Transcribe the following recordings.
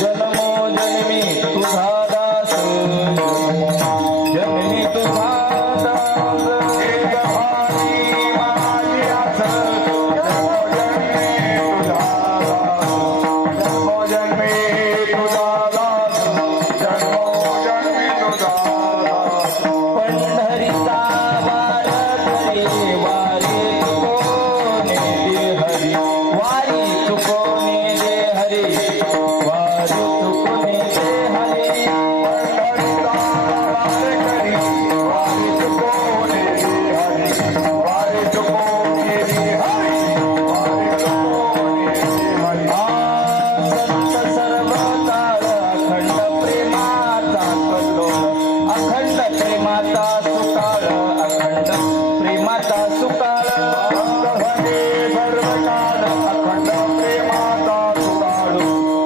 जन्मोजन्मी तुझा दास जन्मी तुझा दास हे गव्हाणी माझी आस जन्मोजन्मी तुझा दास जन्मोजन्मी तुझा दास पंढरीचा वार करे वारी चुकोने दे हरी वारी चुकोने दे हरी वारी चुकोने दे हरी संत सर्व काळ अखंड प्रेमाचा कल्लोळ अखंड प्रेमाचा सुकाळ अखंड प्रेमाचा सुकाळ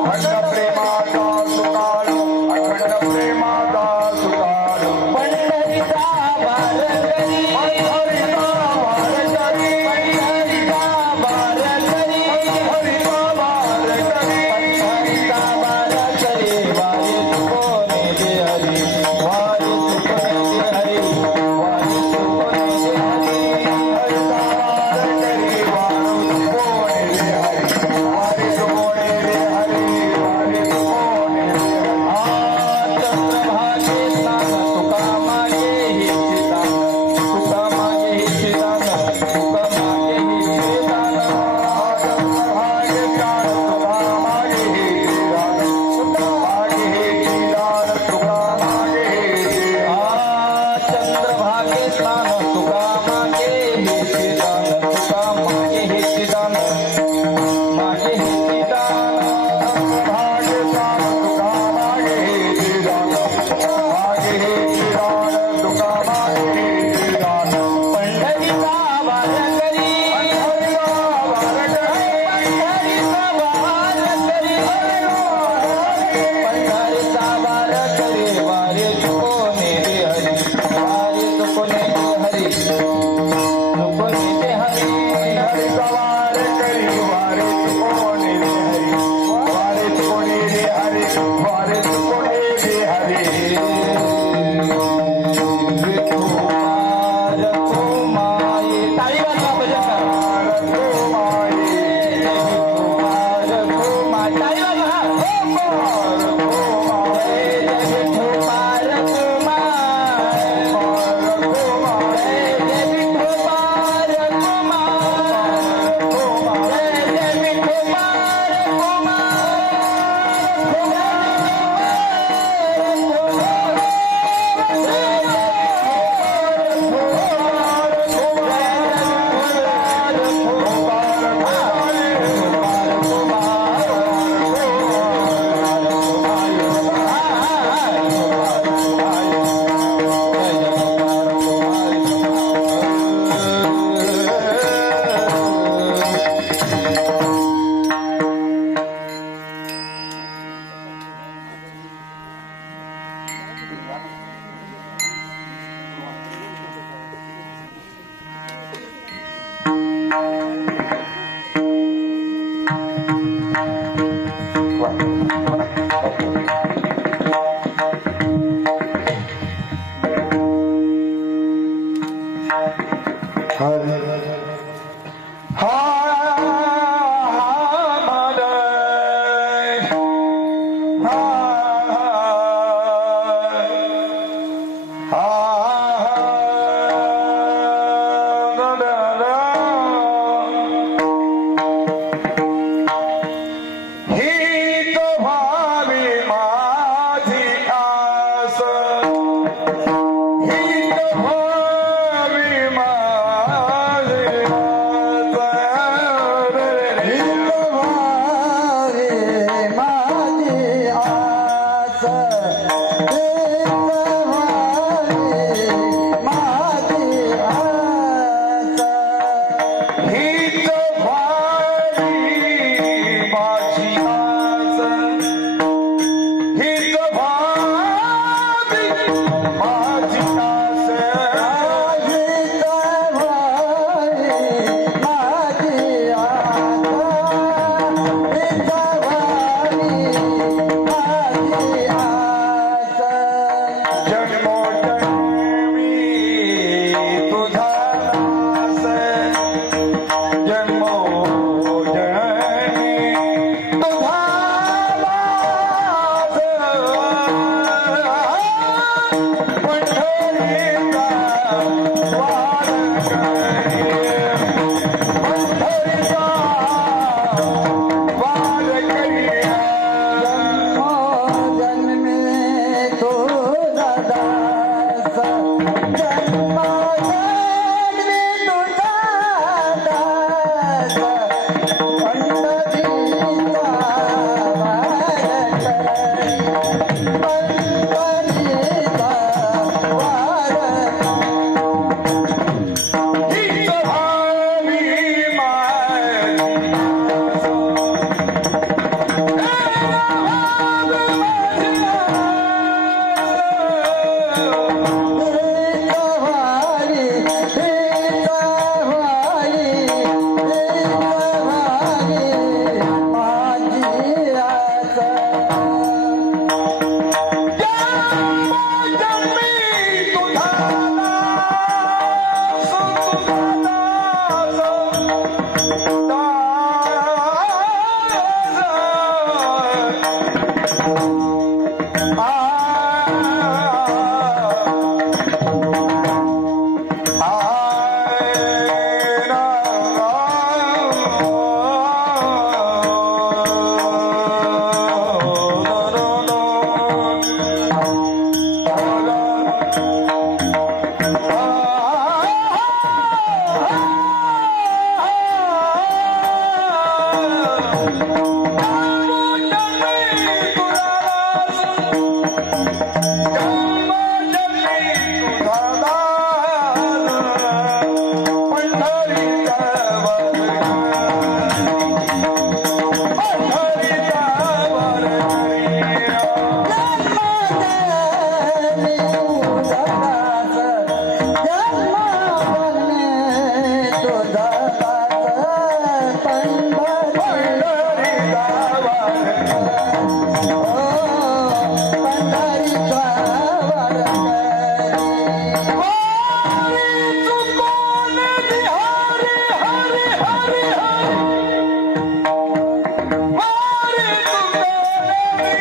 अखंड प्रेमाचा सुकाळ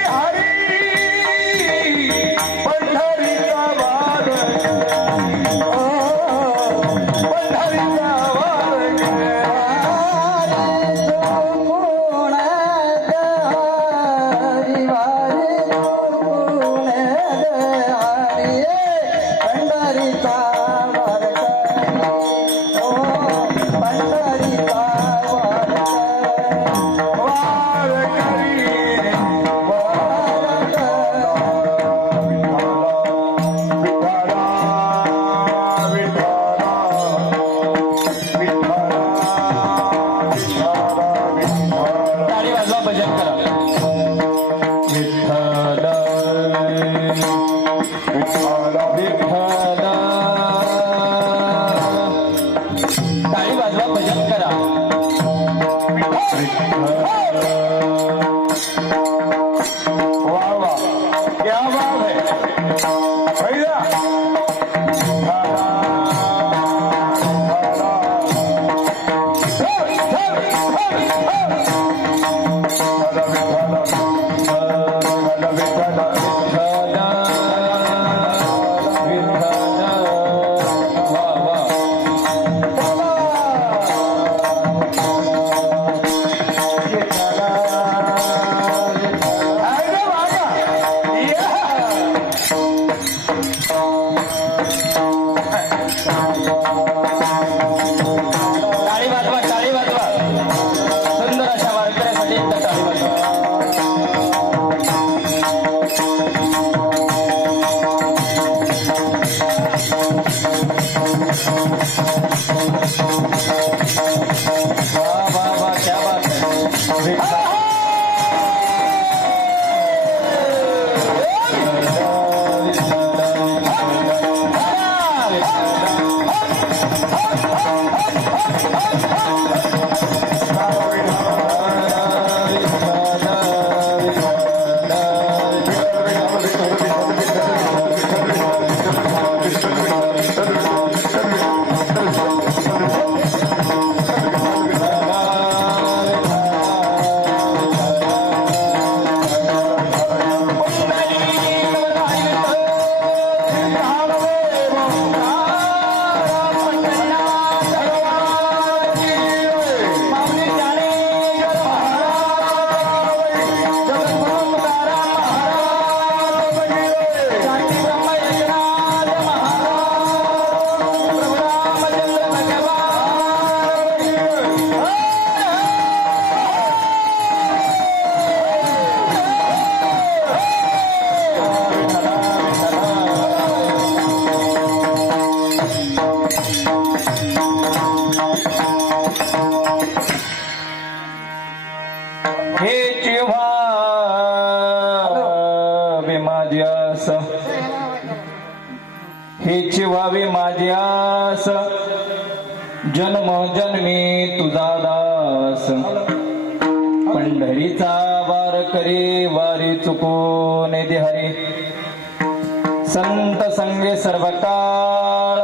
हरी पंढरीचा वार पंढरीचा वार वार करी विठ्ठला विठ्ठला विठ्ठला विठ्ठला टाळी वाजवा भजन करा विठ्ठल विठ्ठला विठ्ठल टाळी वाजवा भजन करा वाह वाह क्या बात है भैया टाळी वाजवा सुंदर अशा वारकऱ्यासाठी एकदा टाळी वाजवा वाह वाह वाह क्या बात है हे जिव्हा माझ्यास हेच व्हावे माझ्यास जन्म जन्मी तुझा दास पंढरीचा वार करे वारी चुकून दे हरी संत संगे सर्व काळ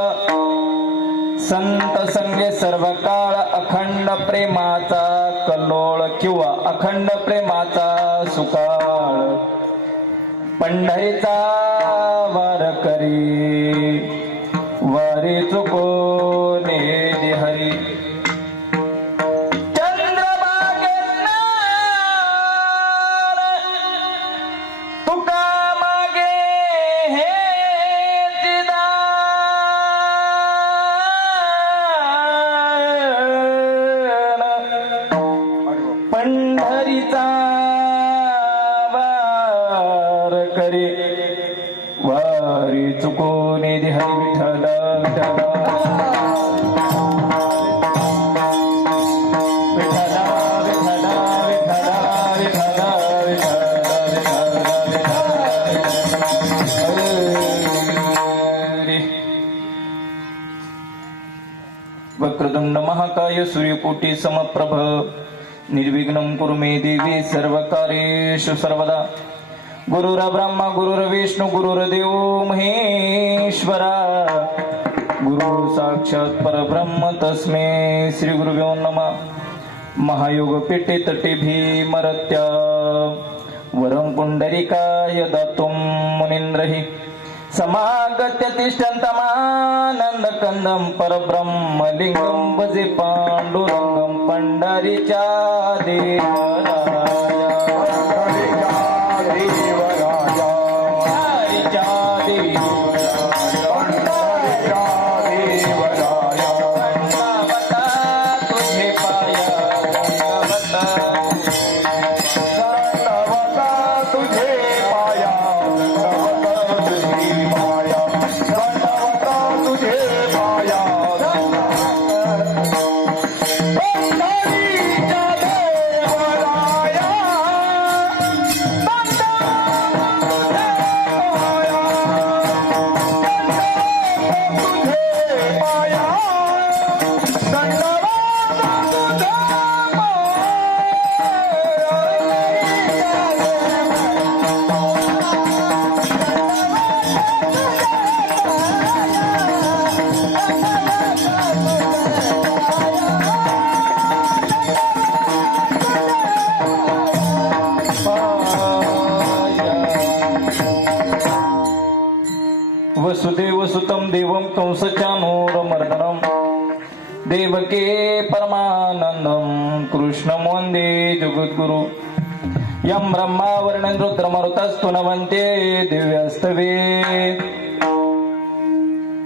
संत संगे सर्व काळ अखंड प्रेमाचा कल्लोळ किंवा अखंड प्रेमाचा सुकाळ पंढरीचा वार करी वारी चुकोने दे हरी तुका मागे हे पंढरीचा वार करे वारी चुकोने दे हरी विठ्ठल वक्रतुंड महाकाय सूर्यकोटि समप्रभ निर्विघ्नं कुरु मे देवी सर्वकार्येषु सर्वदा गुरुर्ब्रह्मा गुरुर्विष्णु गुरुर्देवो महेश्वरा गुरु साक्षात् परब्रह्म तस्मै श्री गुरुभ्यो नमः महायोग पेटे तटे भीमरत्या वरम वरं पुंडरीकाय दातुं मुनीन्द्रहि समागत्य तिष्ठन्तमानन्दकन्दं परब्रह्मलिङ्गं भजे पाण्डुरङ्गं पंढरीच्या देवराया वसुदेव सुतं देवं कंसचानूरमर्दनं देवके परमानन्दं कृष्णं वन्दे जगद्गुरु यं ब्रह्मा वर्णं रुद्रमरुतस्तु नमन्ते दिव्यास्तवे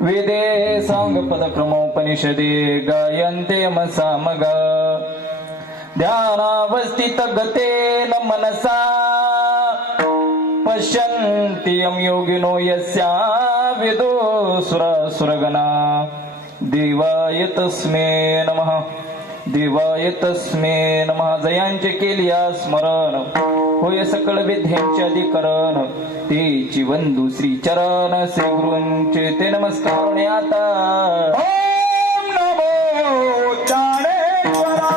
वेदे साङ्गपदक्रमोपनिषदे गायन्ते मसामगा ध्यानावस्थितगतेन मनसा पश्यन्ति यं योगिनो यस्या विदुसुरासुरगणा देवाय तस्मै नमः देवाय तस्मै नमः. जयांचे केलिया स्मरण होय सकळ विद्यांचे अधिकरण तेची वंदू श्री चरण श्री गुरूंचे ते नमस्कार आता ओम नमो ज्ञानेश्वरा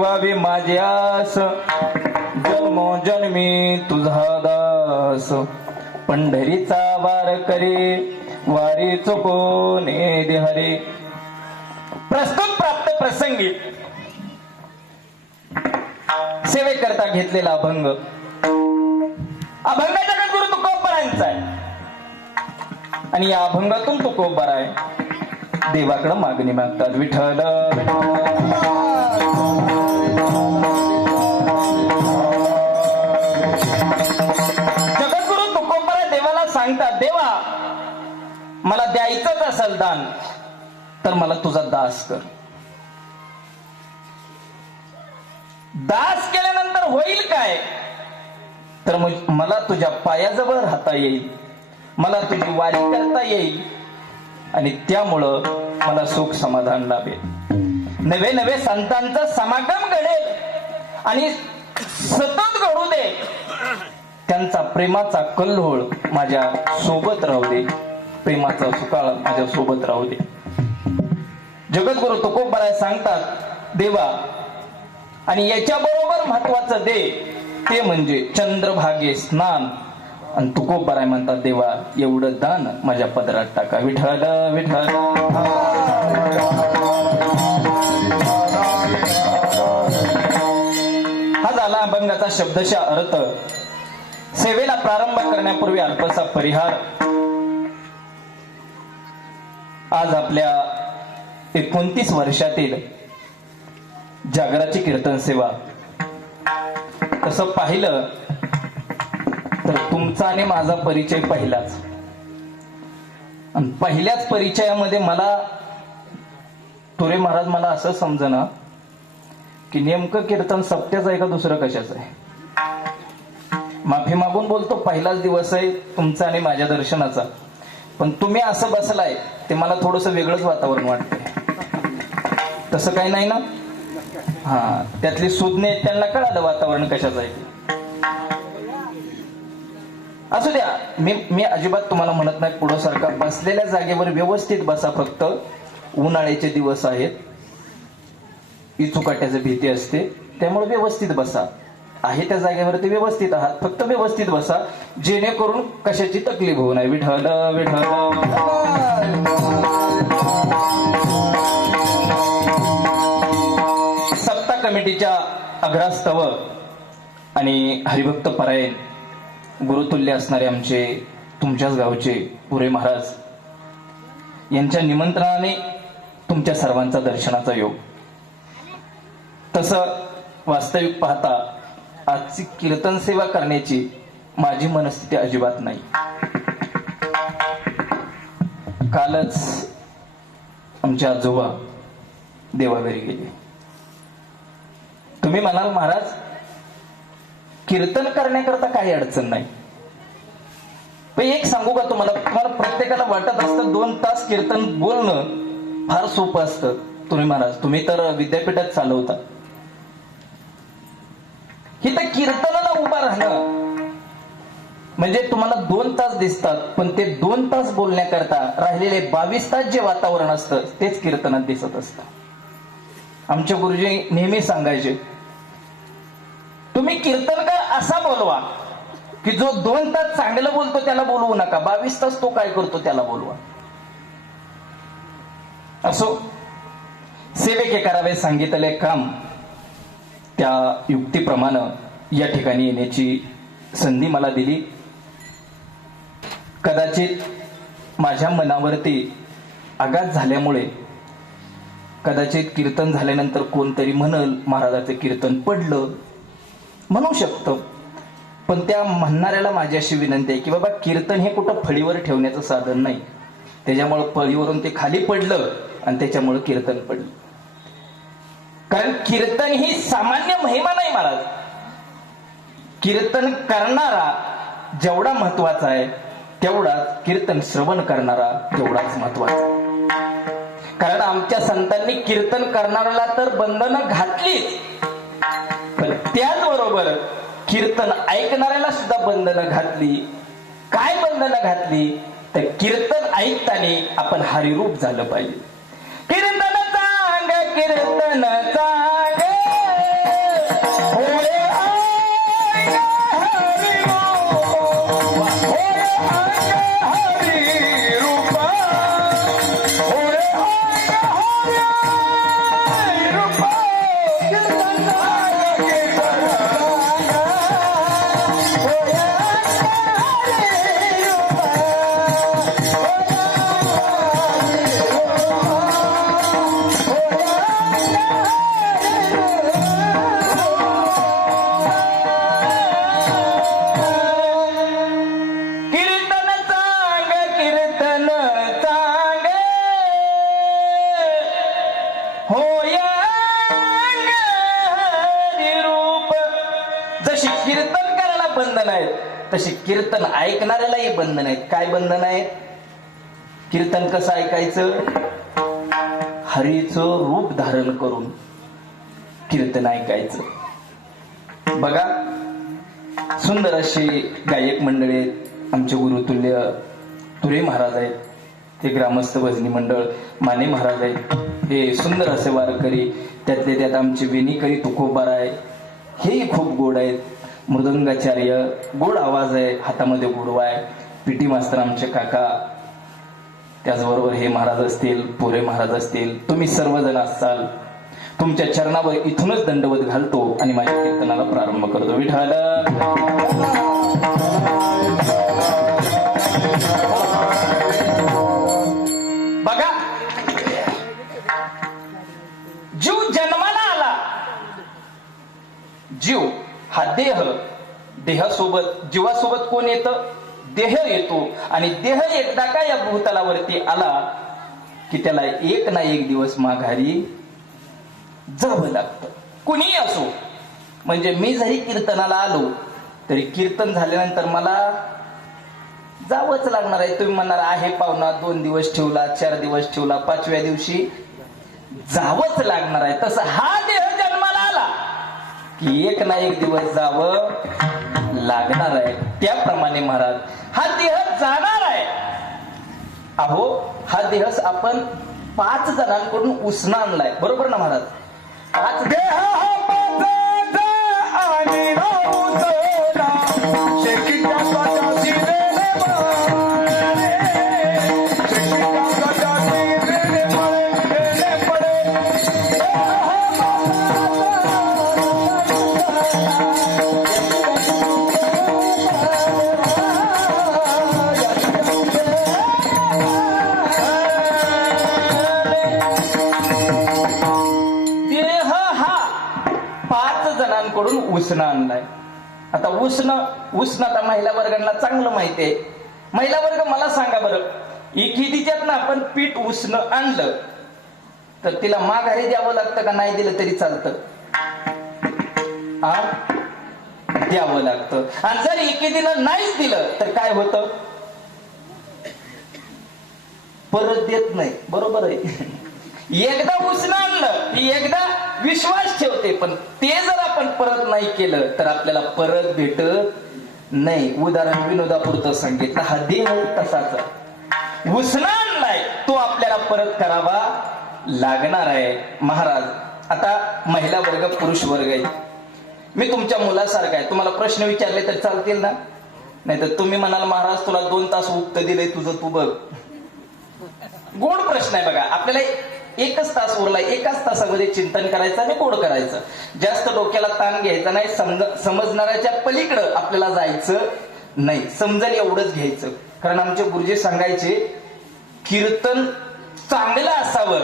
व्हावे माझ्यास जन्मोजन्मी तुझा दास पंढरीचा वार करे वारी चुकोने देहरे. प्रस्तुत प्राप्त प्रसंगी सेवेकरता घेतलेला अभंग अभंगाचा गुरु तुकोबरांचा आहे आणि या अभंगातून तुकोबराय देवाकडे मागणी मागतात. विठ्ठल जगद्गुरु तुकोबरा देवाला सांगतात, देवा मला द्यायचंच असेल दान तर मला तुझा दास कर. दास केल्यानंतर होईल काय तर मला तुझ्या पायाजवळ राहता येईल, मला तुझी वारी करता येईल आणि त्यामुळं मला सुख समाधान लाभेल. नवे नवे संतांचा समागम घडेल आणि सतत घडू दे. त्यांचा प्रेमाचा कल्लोळ माझ्या सोबत राहू दे. प्रेमाचा सुकाळ माझ्या सोबत राहू दे. जगद्गुरु तुकोबराय सांगतात देवा, आणि याच्या बरोबर महत्वाचं दे ते म्हणजे चंद्रभागे स्नान. आणि तुकोबराय म्हणतात देवा, एवढं दान माझ्या पदरात टाका. विठ्ठल विठ्ठल. हा झाला अभंगाचा शब्दशः अर्थ. सेवेला प्रारंभ करण्यापूर्वी अल्पसा परिहार. आज आपल्या 29 वर्षातील जागराची कीर्तन सेवा तसं पाहिलं तर तुमचा आणि माझा परिचय पहिलाच. आणि पहिल्याच परिचयामध्ये मला तुरे महाराज मला असं समजना की नेमकं कीर्तन सप्त्याचं आहे का दुसरं कशाचं आहे. माफी मागून बोलतो, पहिलाच दिवस आहे तुमचा आणि माझ्या दर्शनाचा, पण तुम्ही असं बसलाय ते मला थोडस वेगळंच वातावरण वाटतंय. तसं काही नाही ना? हा, त्यातली सुज्ञ त्यांना कळालं वातावरण कशाचं आहे. असू द्या, मी अजिबात तुम्हाला म्हणत नाही पुढं सारखा. बसलेल्या जागेवर व्यवस्थित बसा. फक्त उन्हाळ्याचे दिवस आहेत, इचुकाट्याची भीती असते, त्यामुळे व्यवस्थित बसा. आहे त्या जागेवरती व्यवस्थित आहात, फक्त व्यवस्थित बसा, जेणेकरून कशाची तकलीफ होऊ नये. विठ्ठल विठ्ठल. सप्ता कमिटीच्या अग्रस्तव आणि हरिभक्त परायण गुरुतुल्य असणारे आमचे तुमच्याच गावचे पुरे महाराज यांच्या निमंत्रणाने तुमच्या सर्वांचा दर्शनाचा योग. तसं वास्तविक पाहता आजची कीर्तन सेवा करण्याची माझी मनस्थिती अजिबात नाही. कालच आमचे आजोबा देवाघरी गेले. तुम्ही म्हणाल महाराज कीर्तन करण्याकरता काही अडचण नाही, पण एक सांगू का तुम्हाला प्रत्येकाला वाटत असतं 2 तास कीर्तन बोलणं फार सोपं असतं. तुम्ही महाराज तुम्ही तर विद्यापीठात चालवता, ही तर कीर्तनाला उभा राहणं म्हणजे तुम्हाला 2 तास दिसतात, पण ते 2 तास बोलण्याकरता राहिलेले 22 तास जे वातावरण असतं तेच कीर्तनात दिसत असतं. आमचे गुरुजी नेहमी सांगायचे, तुम्ही कीर्तनकार असा बोलवा की जो 2 तास चांगलं बोलतो त्याला बोलवू नका, 22 तास तो काय करतो त्याला बोलवा. असो, सेवेके करावे सांगितले काम, त्या युक्तीप्रमाणे या ठिकाणी येण्याची संधी मला दिली. कदाचित माझ्या मनावरती आघात झाल्यामुळे कदाचित कीर्तन झाल्यानंतर कोणतरी म्हणल महाराजाचं कीर्तन पडलं, म्हणू शकतो. पण त्या म्हणणाऱ्याला माझी अशी विनंती आहे की बाबा कीर्तन हे कुठं फळीवर ठेवण्याचं साधन नाही. त्याच्यामुळे फळीवरून ते खाली पडलं आणि त्याच्यामुळे कीर्तन पडलं. कारण कीर्तन ही सामान्य महिमा नाही महाराज. कीर्तन करणारा जेवढा महत्वाचा आहे तेवढाच कीर्तन श्रवण करणारा तेवढाच महत्वाचा. कारण आमच्या संतांनी कीर्तन करणाऱ्याला तर बंधनं घातलीच, पण त्याचबरोबर कीर्तन ऐकणाऱ्याला सुद्धा बंधनं घातली. काय बंधनं घातली तर कीर्तन ऐकताना आपण हरिरूप झालं पाहिजे. कीर्तन चांग कीर्तन चांग जशी कीर्तन करायला बंधन आहेत तशी कीर्तन ऐकणाऱ्यालाही बंधन आहेत. काय बंधन आहे? कीर्तन कसं ऐकायचं? हरीचं रूप धारण करून कीर्तन ऐकायचं. बघा, सुंदर अशी गायक मंडळी, आमचे गुरुतुल्य तुरे महाराज आहेत, ते ग्रामस्थ भजनी मंडळ माने महाराज आहेत, हे सुंदर असे वारकरी, त्यातले त्यात आमचे वेणीकरी तुकोबाराय, हेही खूप गोड आहेत. मृदंगाचार्य, गोड आवाज आहे, हातामध्ये गुडवा आहे. पीटी मास्तर आमचे काका, त्याचबरोबर हे महाराज असतील, पुरे महाराज असतील, तुम्ही सर्वजण असाल. तुमच्या चरणावर इथूनच दंडवत घालतो आणि माझ्या कीर्तनाला प्रारंभ करतो. विठ्ठल बघा, जीव जन्माला आला, जीव हा देहासोबत, जीवासोबत कोण येतं? देह येतो. आणि देह एकदा का या भूतलावरती आला की त्याला एक ना एक दिवस माघारी जावं लागतं, कुणीही असो. म्हणजे मी जरी कीर्तनाला आलो तरी कीर्तन झाल्यानंतर मला जावंच लागणार आहे. तुम्ही म्हणणार आहे पाहुणा 2 दिवस ठेवला, 4 दिवस ठेवला, 5व्या दिवशी जावंच लागणार आहे. तसं हा देह जन्माला आला की एक ना एक दिवस जावं लागणार आहे. त्याप्रमाणे महाराज हा देह जाणार आहे. अहो, हा देह आपण 5 जणांकडून उसना आणलाय, बरोबर ना महाराज? 5 देह हा पाचाचा आणि नऊचा, शेकीच्या स्वतःची वेणे पडे, शेकीच्या स्वतःची वेणे पडे. देह हा देह हा 5 जणांकडून उसणं आणलाय. आता उसणं आता महिला वर्गांना चांगलं माहिती आहे. महिला वर्ग मला सांगा बरं, एखादीच्यात ना आपण पीठ उसणं आणलं तर तिला माघारी द्यावं लागतं का नाही दिलं तरी चालतं? द्यावं लागतं. आणि जर एखादीनं नाहीच दिलं तर काय होतं? परत देत नाही, बरोबर आहे? एकदा उसणं आणलं की एकदा विश्वास ठेवते, पण ते जर आपण परत नाही केलं तर आपल्याला परत भेटत नाही. उदाहरण विनोदापुरतं सांगितलं, हा देह तसाच उसणं आणलाय, तो आपल्याला परत करावा लागणार आहे. महाराज, आता महिला वर्ग, पुरुष वर्ग आहे. मी तुमच्या मुलासारखा आहे, तुम्हाला प्रश्न विचारले तर चालतील ना? नाही तर तुम्ही म्हणाल महाराज तुला 2 तास उत्तर दिलंय तुझं तू बघ. गोड प्रश्न आहे बघा. आपल्याला 1च तास उरलाय, 1च तासामध्ये चिंतन करायचं आणि गोड करायचं. जास्त डोक्याला ताण घ्यायचा नाही. समजणाऱ्याच्या पलीकडं आपल्याला जायचं नाही, समजेल एवढंच घ्यायचं. कारण आमचे गुरुजी सांगायचे, कीर्तन चांगलं असावं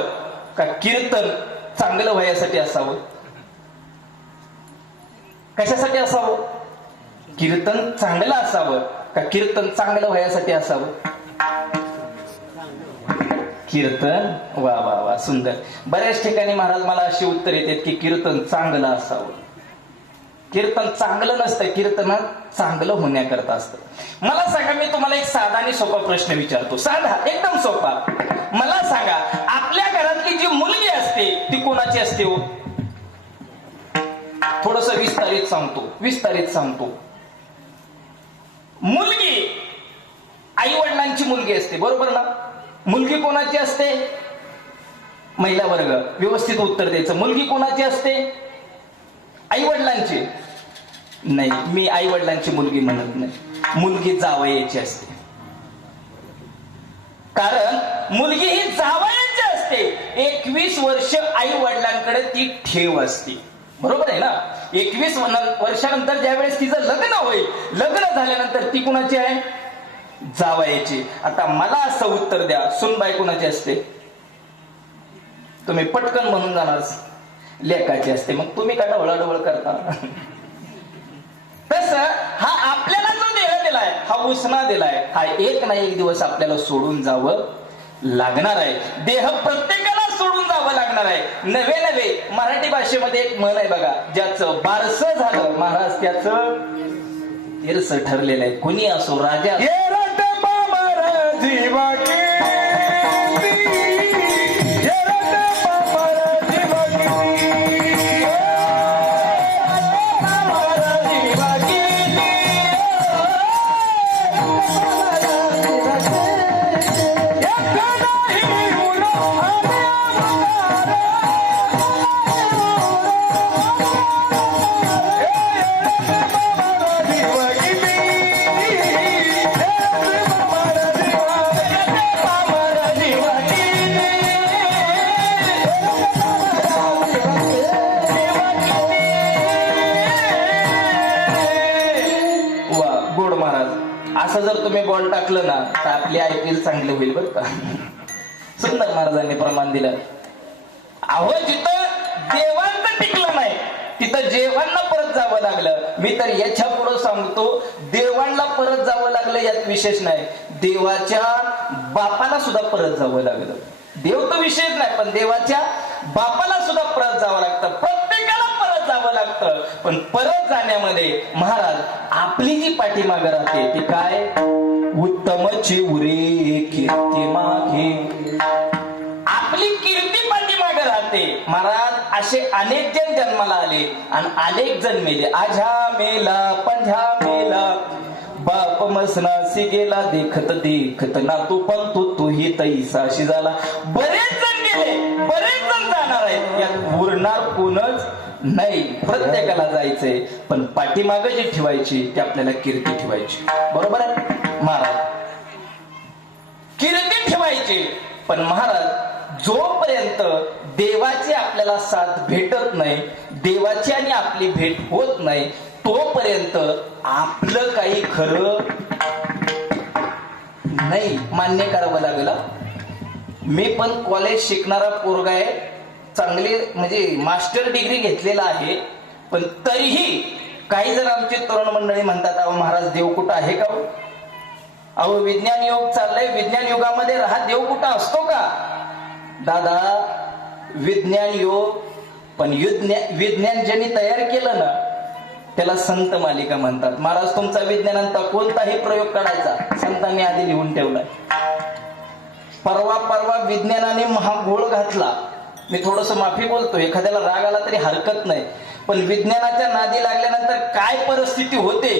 का कीर्तन चांगलं व्हायसाठी असावं? कशासाठी असावं? कीर्तन चांगलं असावं का कीर्तन चांगलं व्हायसाठी असावं? कीर्तन. वा वा वा, सुंदर. बऱ्याच ठिकाणी महाराज मला अशी उत्तर येतात की कीर्तन चांगलं असावं. कीर्तन चांगलं नसतं, कीर्तनात चांगलं होण्याकरता असतं. मला सांगा, मी तुम्हाला एक साधा आणि सोपा प्रश्न विचारतो, साधा एकदम सोपा. मला सांगा, आपल्या घरातली जी मुलगी असते ती कोणाची असते हो? थोडस विस्तारित सांगतो. मुलगी आई वडिलांची मुलगी असते, बरोबर ना? मुलगी कोणाची असते? महिला वर्ग, व्यवस्थित उत्तर द्यायचं. मुलगी कोणाची असते? आई वडिलांची नाही. मी आई वडिलांची मुलगी म्हणत नाही, मुलगी जावयाची असते. कारण मुलगी ही जावयाची असते. 21 वर्ष आई वडिलांकडे ती ठेव असते, बरोबर आहे ना? 21 वर्षानंतर ज्या वेळेस तिचं लग्न होईल, लग्न झाल्यानंतर ती कुणाची आहे? जावयाची. आता मला असं उत्तर द्या, सुनबाई कुणाची असते? तुम्ही पटकन म्हणून जाणार, लेकाची असते. मग तुम्ही काय ढवळाढवळ करता? तसं हा आपल्याला जो देह दिलाय, हा उसना दिलाय, हा एक ना एक दिवस आपल्याला सोडून जावं लागणार आहे. देह प्रत्येकाला सोडून जावं लागणार आहे. नवे मराठी भाषेमध्ये एक म्हण आहे बघा, ज्याचं बारसं झालं महाराज त्याचं तीर्स ठरलेलं आहे. कुणी असो, राजा असं जर तुम्ही बॉल टाकलं ना तर आपली IPL चांगली होईल बरं का. सुंदर महाराजांनी प्रमाण दिलं. अहो जिथं देवांचं टिकलं नाही तिथं जेवांना परत जावं लागलं. मी तर याच्या पुढे सांगतो, देवांना परत जावं लागलं यात विशेष नाही, देवाच्या बापाला सुद्धा परत जावं लागलं. देव तर विशेष नाही, पण देवाच्या बापाला सुद्धा परत जावं लागतं. प्रत्येकाला परत जावं लागतं. पण परत जाण्यामध्ये महाराज आपली जी पाठीमागे राहते ती काय, उत्तमची उरे कीर्ती मागे. आपली कीर्ती पाठीमागे राहते. महाराज असे अनेक जण जन्माला आले आणि अनेक जण मेले. आझ्या मेला पंझ्या मेला, बाप मसनासी गेला, देखत देखत ना तू पण तूही तैसाशी झाला. बरेच जण गेले, बरेच जण जाणार आहेत, यात उरणार कोणच नाही. प्रत्येकाला जायचंय, पण पाठीमागे जी ठेवायची ती आपल्याला कीर्ती ठेवायची. बरोबर आहे महाराज, कीर्ती ठेवायची. पण महाराज जोपर्यंत देवाची आपल्याला साथ भेटत नाही, देवाची आणि आपली भेट होत नाही, तोपर्यंत आपलं काही खरं नाही. मान्य करावं लागेल. मी पण कॉलेज शिकणारा पोरगा आहे, चांगली म्हणजे मास्टर डिग्री घेतलेला आहे, पण तरीही काही जण आमची तरुण मंडळी म्हणतात, अहो महाराज देव कुठं आहे का? अहो विज्ञान योग चाललंय, विज्ञान युगामध्ये देव कुठं असतो का? दादा विज्ञान योग, पण विज्ञान ज्यांनी तयार केलं ना त्याला संत मालिका म्हणतात. महाराज तुमचा विज्ञानांचा कोणताही प्रयोग करायचा संतांनी आधी लिहून ठेवलाय. परवा विज्ञानाने महागोळ घातला. मी थोडस माफी बोलतो, एखाद्याला राग आला तरी हरकत नाही, पण विज्ञानाच्या नादी लागल्यानंतर काय परिस्थिती होते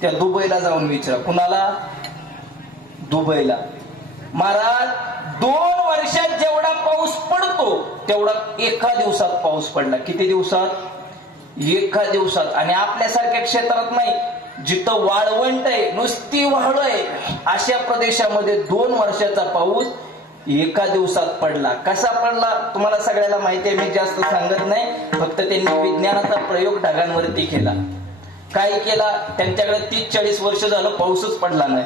त्या दुबईला जाऊन विचारा. कुणाला? दुबईला. महाराज 2 वर्षात जेवढा पाऊस पडतो तेवढा एका दिवसात पाऊस पडला. किती दिवसात? एका दिवसात. आणि आपल्यासारख्या क्षेत्रात नाही, जिथं वाळवंट आहे, नुसती वाळू आहे, अशा प्रदेशामध्ये 2 वर्षाचा पाऊस एका दिवसात पडला. कसा पडला तुम्हाला सगळ्याला माहिती आहे, मी जास्त सांगत नाही. फक्त त्यांनी विज्ञानाचा प्रयोग ढगांवरती केला. काय केला? त्यांच्याकडे 30-40 वर्ष झालं पाऊसच पडला नाही,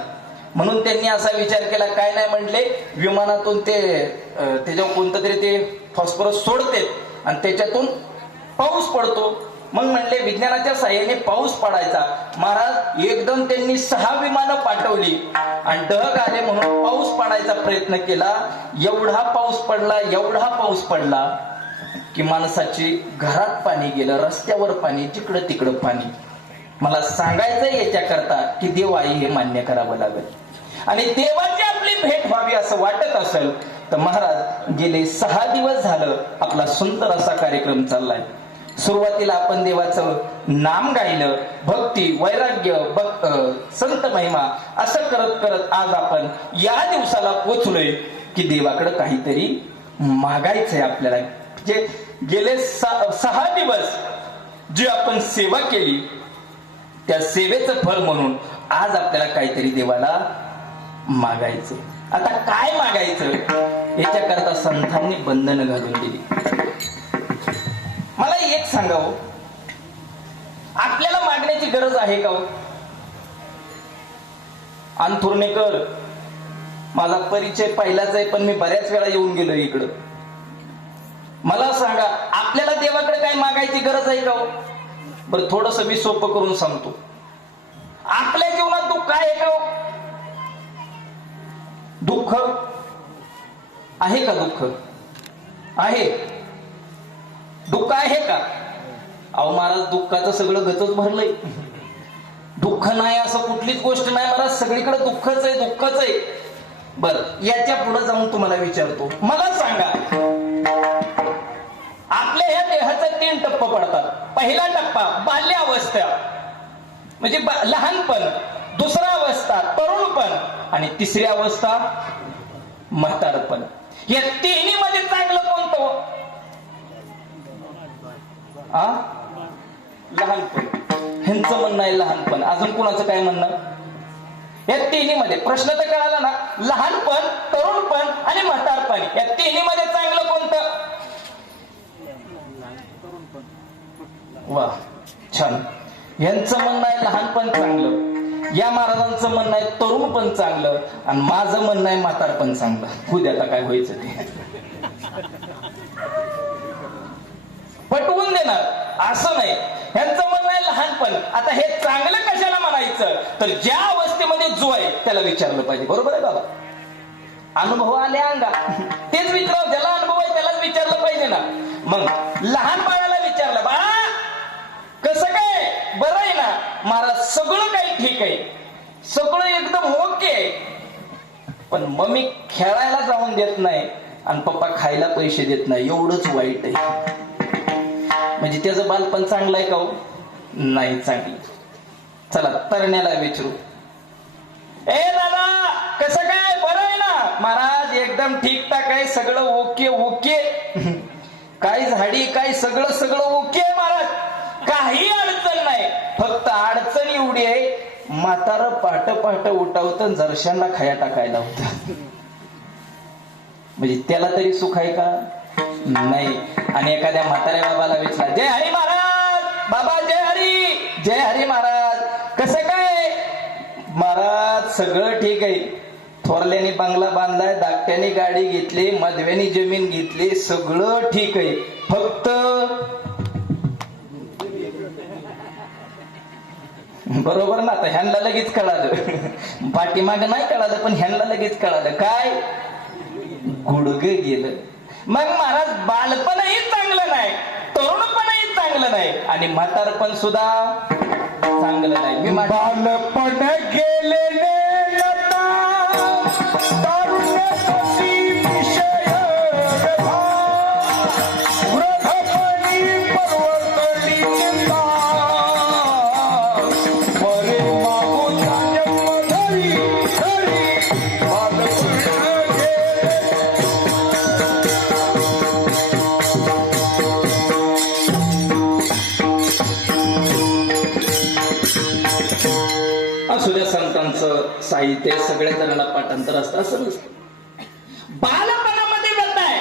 म्हणून त्यांनी असा विचार केला, काय नाही म्हटले, विमानातून त्याच्यावर कोणतं तरी ते फॉस्फरस सोडते आणि त्याच्यातून पाऊस पडतो. मग म्हणले विज्ञानाच्या साह्याने पाऊस पडायचा. महाराज एकदम त्यांनी 6 विमानं पाठवली आणि ढग आले म्हणून पाऊस पडायचा प्रयत्न केला. एवढा पाऊस पडला, एवढा पाऊस पडला की माणसाची घरात पाणी गेलं, रस्त्यावर पाणी, जिकडं तिकडं पाणी. मला सांगायचं याच्याकरता की देव आहे हे मान्य करावं लागेल. आणि देवाची आपली भेट व्हावी असं वाटत असेल तर महाराज गेले 6 दिवस झालं आपला सुंदर असा कार्यक्रम चाललाय. सुरुवातीला आपण देवाचं नाम गायलं, भक्ती, वैराग्य, संत महिमा असं करत करत आज आपण या दिवसाला पोचलोय की देवाकडे काहीतरी मागायचंय आपल्याला. जे गेले 6 दिवस जी आपण सेवा केली त्या सेवेचं फळ म्हणून आज आपल्याला काहीतरी देवाला मागायचं. आता काय मागायचं याच्याकरता संतांनी बंधनं घालून दिली. मला एक सांगावं, आपल्याला मागण्याची गरज आहे का? अंथुर्णेकर माझा परिचय पहिलाच आहे, पण मी बऱ्याच वेळा येऊन गेलो इकडं. मला सांगा, आपल्याला देवाकडे काय मागायची गरज आहे का? बरं थोडस मी सोपं करून सांगतो. आपल्या जीवनात दुःख आहे का? दुःख आहे का? दुःख आहे? दुःख आहे का? अहो महाराज दुःखाचं सगळं गचच भरलंय. दुःख नाही असं कुठलीच गोष्ट नाही महाराज, सगळीकडे दुःखच आहे, दुःखच आहे. बर याच्या पुढे जाऊन तुम्हाला विचारतो, मला सांगा आपल्या ह्या देहाचे 3 टप्पे पडतात. पहिला टप्पा बाल्यावस्था म्हणजे लहानपण, दुसरा अवस्था तरुणपण आणि तिसरी अवस्था म्हातारपण. या तिन्ही मध्ये चांगलं कोणतं? लहानपण. ह्यांचं म्हणणं आहे लहानपण. अजून कुणाचं काय म्हणणं? या तिन्ही मध्ये प्रश्न तर कळाला ना, लहानपण, तरुणपण आणि म्हातारपण या तिन्ही मध्ये चांगलं कोणतं? वा छान. यांचं म्हणणं आहे लहानपण चांगलं. या महाराजांचं म्हणणं आहे तरुण पण चांगलं आणि माझं म्हणणं आहे म्हातार पण चांगलं. उद्या आता काय व्हायचं ते पटवून देणार असं नाही. ह्यांचं म्हणणं आहे लहानपण. आता हे चांगलं कशाला म्हणायचं तर ज्या अवस्थेमध्ये जो आहे त्याला विचारलं पाहिजे. बरोबर आहे बाबा. अनुभव आले अंगा तेच विचारावं. ज्याला अनुभव आहे त्यालाच विचारलं पाहिजे ना. मग लहान बाळाला विचारलं बाळा कसं काय बरं आहे ना. महाराज सगळं काही ठीक आहे, सगळं एकदम ओके आहे, पण मम्मी खेळायला जाऊन देत नाही आणि पप्पा खायला पैसे देत नाही, एवढंच वाईट आहे. म्हणजे त्याचं बालपण चांगलं आहे का हो? नाही चांगलं. चला तरण्याला विचारू. ए दादा कसं काय बरं आहे ना. महाराज एकदम ठीकठाक आहे, सगळं ओके ओके. काय झाडी काय सगळं सगळं ओके आहे महाराज, काही अडचण नाही. फक्त अडचण एवढी आहे म्हातारं पाट पाट उठावतं जरशांना खाया टाकायला होतं. म्हणजे त्याला तरी सुख आहे का? नाही. आणि एखाद्या म्हाताऱ्या बाबाला विचारला जय हरी महाराज बाबा जय हरी जय हरी महाराज कसं काय. महाराज सगळं ठीक आहे, थोरल्याने बंगला बांधलाय, धाकट्याने गाडी घेतली, मधव्यानी जमीन घेतली, सगळं ठीक आहे, फक्त बरोबर ना. आता ह्यांना लगेच कळालं, पाठीमागे नाही कळालं पण ह्यांना लगेच कळालं काय गुडघं गेलं. मग महाराज बालपणही चांगलं नाही, तरुणपणही चांगलं नाही आणि म्हातारपण सुद्धा चांगलं नाही. मी बालपण गेलेले संतांचं साहित्य सगळ्या जणांना पाठांतर असतं असं नसतं. बालपणामध्ये व्यथा आहे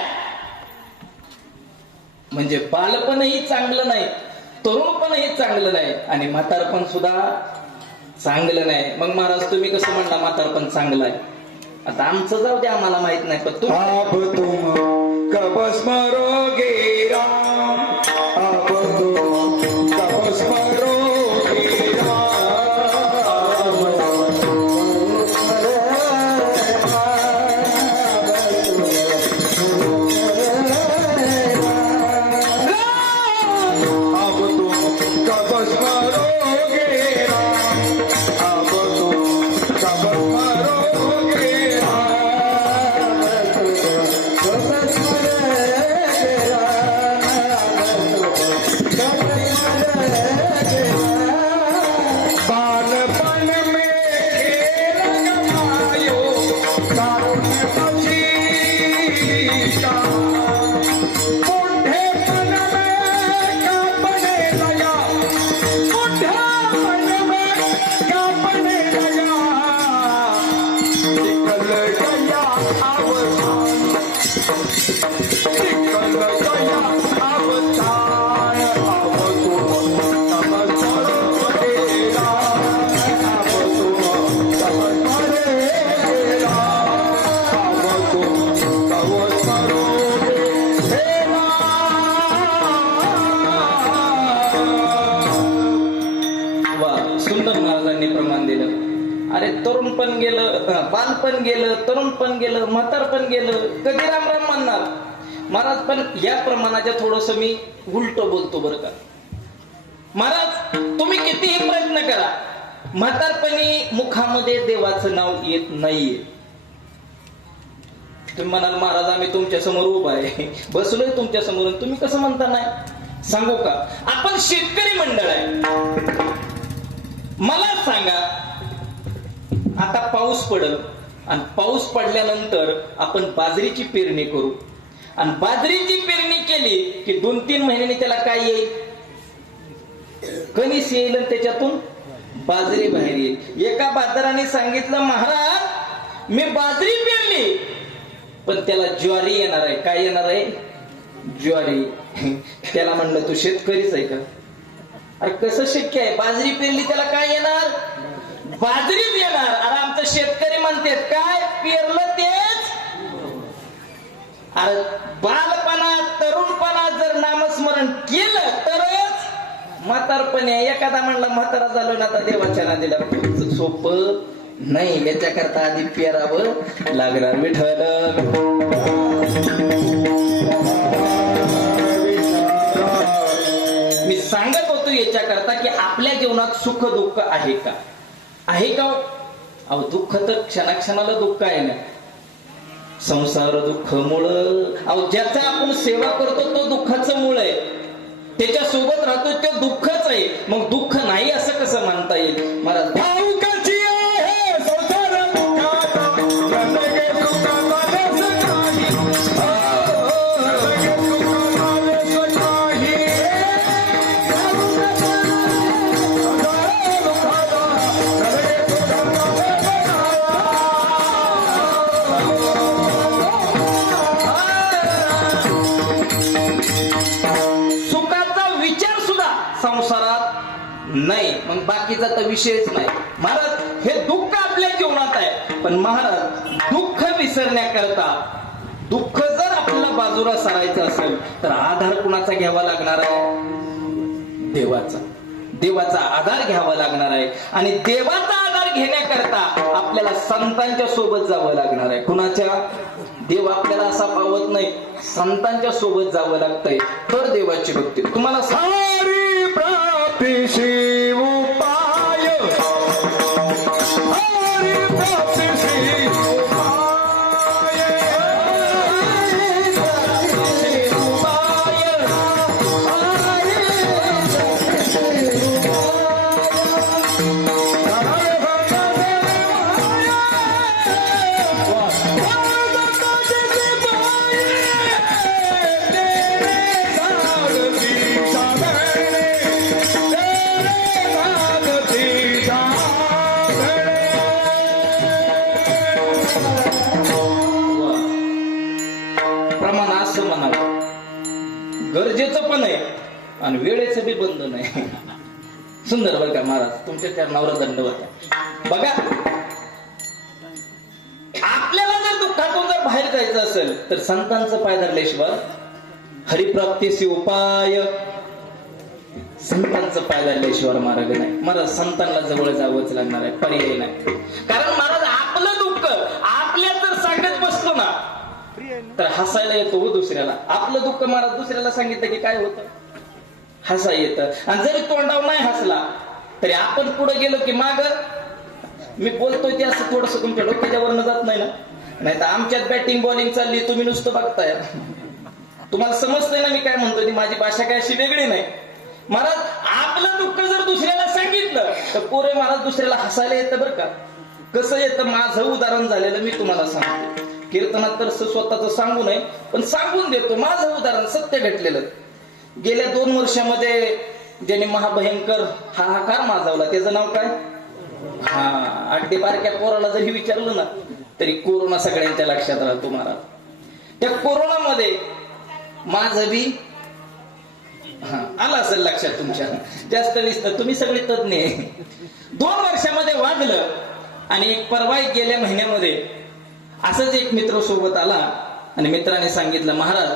म्हणजे बालपणही चांगलं नाही, तरुणपणही चांगलं नाही आणि म्हातारपण सुद्धा चांगलं नाही. मग महाराज तुम्ही कसं म्हणला म्हातारपण चांगलं आहे. आता आमचं जाऊ दे आम्हाला माहित नाही पण तुम कब स्मरोगे राम, अब तुम कब स्मरोगे राम. तरुणपण गेलं, बालपण गेलं, तरुणपण गेलं, म्हातारपण गेलं, कधी राम राम म्हणणार महाराज. पण या प्रमाणाच्या थोडस मी उलट बोलतो बरं का महाराज. तुम्ही कितीही प्रयत्न करा म्हातारपणी मुखामध्ये देवाचं नाव येत नाहीये. तुम्ही म्हणाल महाराज आम्ही तुमच्या समोर उभा आहे, बसलोय तुमच्या समोर, तुम्ही कसं म्हणता नाही. सांगू का आपण शेतकरी मंडळ आहे. मला सांगा आता पाऊस पडल आणि पाऊस पडल्यानंतर आपण बाजरीची पेरणी करू आणि बाजरीची पेरणी केली की 2-3 महिन्यांनी त्याला काय येईल, कणीस येईल आणि त्याच्यातून बाजरी बाहेर येईल. एका बाजाराने सांगितलं महाराज मी बाजरी पेरली पण त्याला ज्वारी येणार आहे. काय येणार आहे? ज्वारी. त्याला म्हणलं तू शेतकरीच आहे का? अरे कसं शक्य आहे, बाजरी पेरली त्याला काय येणार? बाजरीच येणार. अरे आमचं शेतकरी म्हणतात काय पेरलं तेच. अरे बालपणात तरुणपणात जर नामस्मरण केलं तरच म्हातारपणे. एखादा म्हणला म्हातारा झालो ना आता देवाच्या नादीला सोपं नाही. याच्याकरता आधी पेरावं लागणार. विठ्ठल मी सांगत होतो याच्याकरता की आपल्या जीवनात सुख दुःख आहे का? आहे का? अहो दुःख तर क्षणाक्षणाला दुःख आहे ना. संसार दुःख मूळ. अहो ज्याचा आपण सेवा करतो तो दुःखाचं मूळ आहे. त्याच्या सोबत राहतो ते दुःखच आहे. मग दुःख नाही असं कसं मानता येईल? महाराज भावकाची आहे संसार दुःखाचा, रसगे सुखाचा रस नाही. रसगे सुखाचा रस नाही. संसार दुःखाचा, रसगे सुखाचा रस सुखाचा विचार सुद्धा संसारात नाही. मग बाकीचा तर विषयच नाही. महाराज हे दुःख आपल्या जीवनात आहे. पण महाराज दुःख विसरण्याकरता, दुःख जर आपल्याला बाजूला सारायचं असेल तर आधार कुणाचा घ्यावा लागणार आहे? देवाचा. देवाचा आधार घ्यावा लागणार आहे. आणि देवाचा आधार घेण्याकरता आपल्याला संतांच्या सोबत जावं लागणार आहे. कुणाच्या? देव आपल्याला असा पावत नाही, संतांच्या सोबत जावं लागतंय तर देवाची भक्ती. तुम्हाला सारी प्राप्तीशी उपाय, सारी प्राप्तीशी उपाय, प्रमाण असं म्हणावं गरजेचं पण आहे आणि वेळेचं बी बंधन आहे. सुंदर बरं का महाराज, तुमच्या चरणावर दंडवत. बघा आपल्याला जर दुःखातून जर बाहेर जायचं असेल तर संतांचं पाय धरल्याशिवाय, हरिप्राप्तीशी उपाय, संतांचं पाय धरल्याशिवाय मार्ग नाही. महाराज संतांना जवळ जावंच लागणार आहे, पर्याय नाही. कारण महाराज आपलं दुःख आपल्या जर सांगत बसलो ना तर हसायला येतो हो दुसऱ्याला. आपलं दुःख महाराज दुसऱ्याला सांगितलं की काय होतं? हसा येतं. आणि जरी तोंडावर नाही हसला तरी आपण पुढे गेलो की माग मी बोलतोय ते असं थोडस तुमच्या डोक्याच्या वरनं जात नाही ना. नाही तर आमच्यात बॅटिंग बॉलिंग चालली, तुम्ही नुसतं बघताय. तुम्हाला समजतंय ना मी काय म्हणतोय? माझी भाषा काय अशी वेगळी नाही. महाराज आपलं दुःख जर दुसऱ्याला सांगितलं तर पोरे महाराज दुसऱ्याला हसायला येतं बरं का. कसं येतं? माझं उदाहरण झालेलं मी तुम्हाला सांगतो. कीर्तनात तर स्वतःच सांगू नये पण सांगून देतो. माझं उदाहरण सत्य घडलेलं. गेल्या 2 वर्षामध्ये ज्याने महाभयंकर हाहाकार माजवला त्याचं नाव काय? अगदी बारक्या पोराला जरी विचारलं ना तरी कोरोना सगळ्यांच्या लक्षात राहतो महाराज. त्या कोरोनामध्ये माझं बी आला असेल लक्षात तुमच्या. जास्त विस्तार तुम्ही सगळे तज्ञ आहे. 2 वर्षामध्ये वाढलं. आणि एक परवा गेल्या महिन्यामध्ये असंच एक मित्र सोबत आला आणि मित्राने सांगितलं महाराज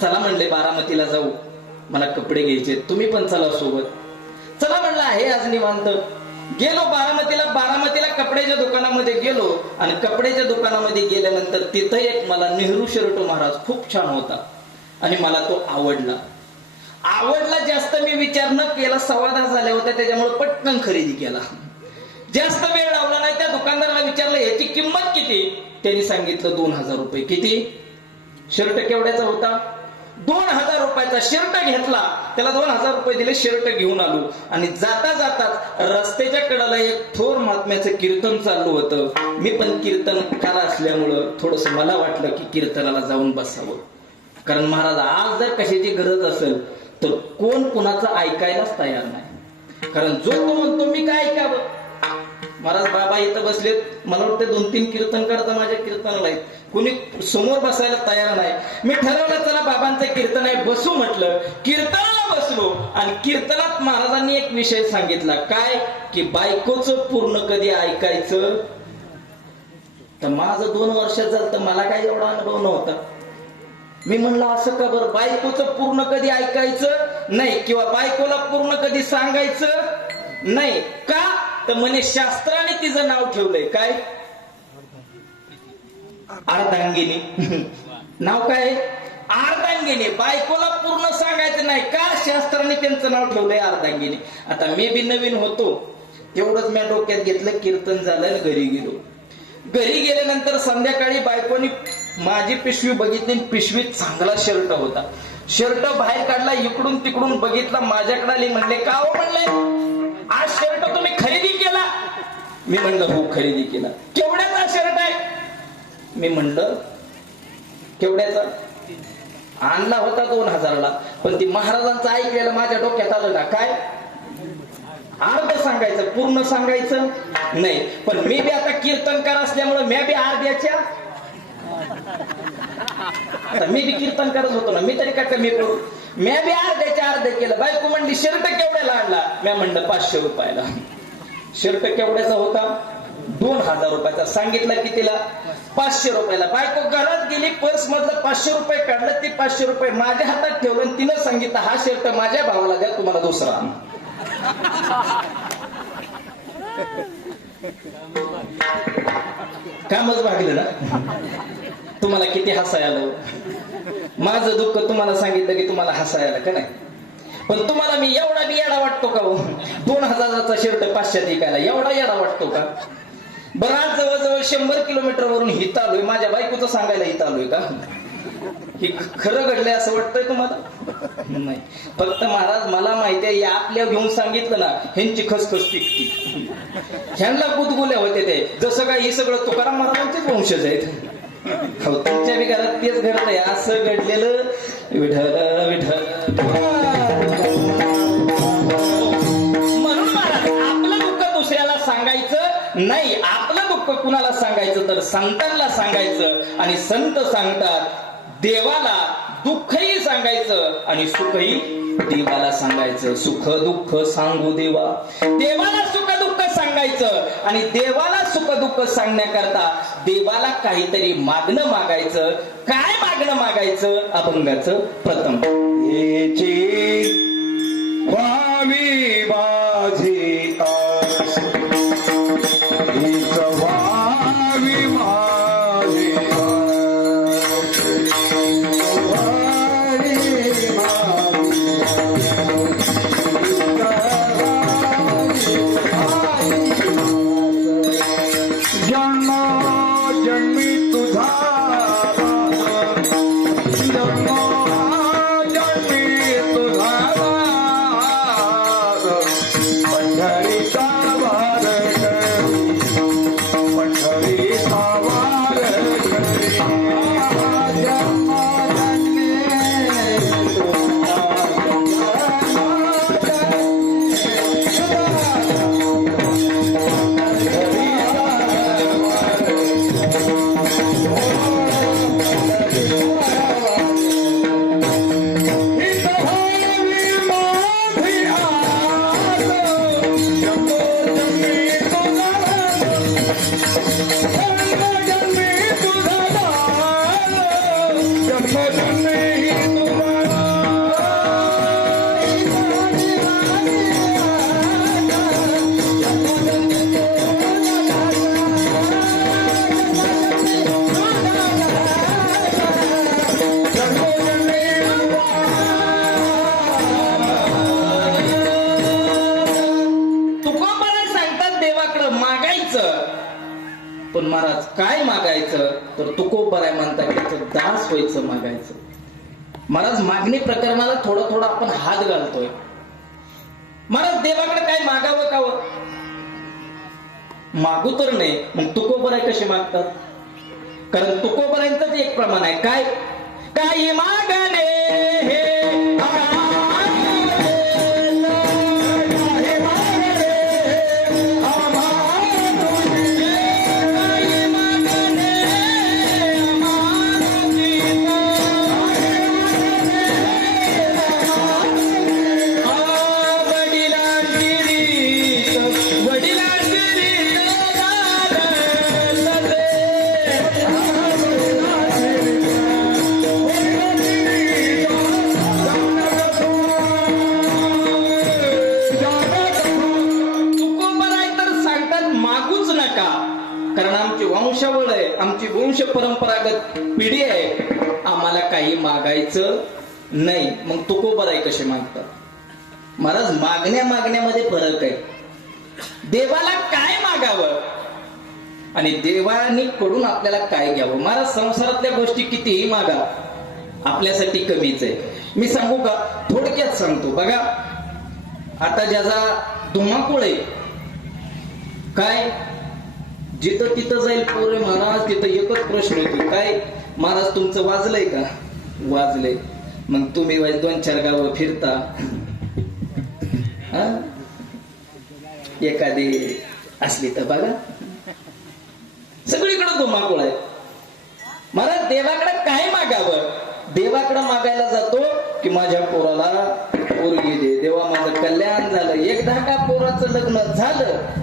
चला म्हणले बारामतीला जाऊ, मला कपडे घ्यायचे, तुम्ही पण चला सोबत. चला म्हणलं आहे आज निवांत. गेलो बारामतीला कपड्याच्या दुकानामध्ये गेलो आणि कपड्याच्या दुकानामध्ये गेल्यानंतर तिथं एक मला नेहरू शर्ट महाराज खूप छान होता आणि मला तो आवडला. जास्त मी विचार न केला, 10:15 झाल्या होत्या त्याच्यामुळे पटकन खरेदी केला. जास्त वेळ लावला नाही. त्या दुकानदाराला विचारलं याची किंमत किती? त्यांनी सांगितलं 2000 रुपये. किती? शर्ट केवढ्याचा होता? 2000 रुपयाचा शर्ट घेतला. त्याला 2000 रुपये दिले. शर्ट घेऊन आलो आणि जाता जाताच रस्त्याच्या कडाला एक थोर महात्म्याचं कीर्तन चालू होतं. मी पण कीर्तनकार असल्यामुळं थोडस मला वाटलं की कीर्तनाला जाऊन बसावं. कारण महाराज आज जर कशाची गरज असेल तर कोण कुणाचं ऐकायलाच तयार नाही. कारण जो तो म्हणतो मी काय ऐकावं. महाराज बाबा इथं बसलेत, मला वाटतं 2-3 कीर्तनकार तर माझ्या कीर्तनाला आहेत, कुणी समोर बसायला तयार नाही. मी ठरवलं चला बाबांचं कीर्तन आहे, बसू म्हटलं. कीर्तनाला बसलो आणि कीर्तनात महाराजांनी एक विषय सांगितला, काय की बायकोचं पूर्ण कधी ऐकायचं. तर माझं 2 वर्षात झालं तर मला काय एवढा अनुभव नव्हता. मी म्हणलं असं का बरं, बायकोचं पूर्ण कधी ऐकायचं नाही किंवा बायकोला पूर्ण कधी सांगायचं नाही का, तर म्हणे शास्त्राने तिचं नाव ठेवलंय काय, अर्धांगिनी. नाव काय, अर्धांगिनी. बायकोला पूर्ण सांगायचं नाही का, शास्त्राने त्यांचं नाव ठेवलंय अर्धांगिनी. आता मी बी नवीन होतो, तेवढंच मी डोक्यात घेतलं, कीर्तन झालं आणि घरी गेलो. घरी गेल्यानंतर संध्याकाळी बायकोनी माझी पिशवी बघितली, पिशवीत चांगला शर्ट होता. शर्ट बाहेर काढला, इकडून तिकडून बघितला, माझ्याकडे आली, म्हणले का हो, म्हणले आज शर्ट तुम्ही खरेदी केला. मी म्हणलं हो खरेदी केला. केवढ्याचा शर्ट आहे. मी म्हणलं केवढ्याचा. आणला होता 2000ला, पण ती महाराजांचं ऐकलेलं माझ्या डोक्यात आलं ना, काय अर्ध सांगायचं, पूर्ण सांगायचं नाही. पण मी बी आता कीर्तनकार असल्यामुळे मी बी अर्ध्याच्या, आता मी बी कीर्तन करत होतो ना, मी तरी काय कमी करू. मी बी अर्ध्याच्या अर्ध केलं. बायको म्हणली शर्ट केवढ्याला आणला. मी म्हणलं 500 रुपयाला. शर्ट केवढ्याचा होता, 2000 रुपयाचा. सांगितलं की तिला 500 रुपयाला. बायको घरात गेली, पर्स मधलं 500 रुपये काढलं, ती 500 रुपये माझ्या हातात ठेवलं आणि तिनं सांगितलं हा शर्ट माझ्या भावाला द्या, तुम्हाला दुसरा आण. कामच भागलं ना. तुम्हाला किती हसाय आलं. माझं दुःख तुम्हाला सांगितलं की तुम्हाला हसाय आलं का नाही. पण तुम्हाला मी एवढा बी येडा वाटतो का, 2000चा शर्ट 500 विकायला एवढा येडा वाटतो का. बरं आज जवळजवळ 100 किलोमीटर वरून हित आलोय, माझ्या बायकोचं सांगायला हित आलोय का. हे खरं घडलंय असं वाटतंय तुम्हाला. नाही, फक्त महाराज मला माहिती आहे, आपल्या घेऊन सांगितलं ना, ह्यांची खसखस पिकती. ह्यांना गुदगुल्या होते ते, जसं काय हे सगळं तुकाराम महाराजांचेच वंशज आहेत. हो, तुमच्या बी घरात तेच घडत आहे. असं घडलेलं विठ्ठल विठ्ठल. म्हणून महाराज आपलं दुःख दुसऱ्याला सांगायचं नाही. आपलं दुःख कुणाला सांगायचं तर संतांना सांगायचं. आणि संत सांगतात देवाला दुःखही सांगायचं आणि सुखही देवाला सांगायचं. सुख दुःख सांगू देवा, देवाला सुख दुःख सांगायचं. आणि देवाला सुख दुःख सांगण्याकरता देवाला काहीतरी मागणं मागायचं. काय मागणं मागायचं, अभंगाचं प्रथम याची व्हावी माझी आस, हीच व्हावी माझी आस, व्हावी जन्मी तुझा पण महाराज काय मागायचं तर तुकोबराय म्हणतात त्याचं दास व्हायचं मागायचं. महाराज मागणी प्रकरणाला थोडं थोडं आपण हात घालतोय. महाराज देवाकडे काय मागावं का, मागू तर नाही, मग तुकोबराय कसे मागतात. कारण तुकोबरायांचंच एक प्रमाण आहे, काय काही मागणे हे पिढी आहे, आम्हाला काही मागायचं नाही. मग तुकोबराई कसे मागतात महाराज? मागण्यामध्ये फरक आहे. देवाला काय मागावं आणि देवानी कडून आपल्याला काय घ्यावं. महाराज संसारातल्या गोष्टी कितीही मागा, आपल्यासाठी कमीच आहे. मी सांगू का? थोडक्यात सांगतो बघा. आता ज्याचा धुमाकूळ आहे, काय जिथं तिथं जाईल पोरे महाराज, तिथं एकच प्रश्न येतो, काय महाराज तुमचं वाजलंय का? वाजलंय. मग तुम्ही 2-4 गावं फिरता, एखादी असली तर बघा. सगळीकडे धुमाकूळ आहे. महाराज देवाकडे काय मागावं? देवाकडे मागायला जातो की माझ्या पोराला पोरगी दे, देवा माझं कल्याण झालं. एकदा का पोराचं लग्न झालं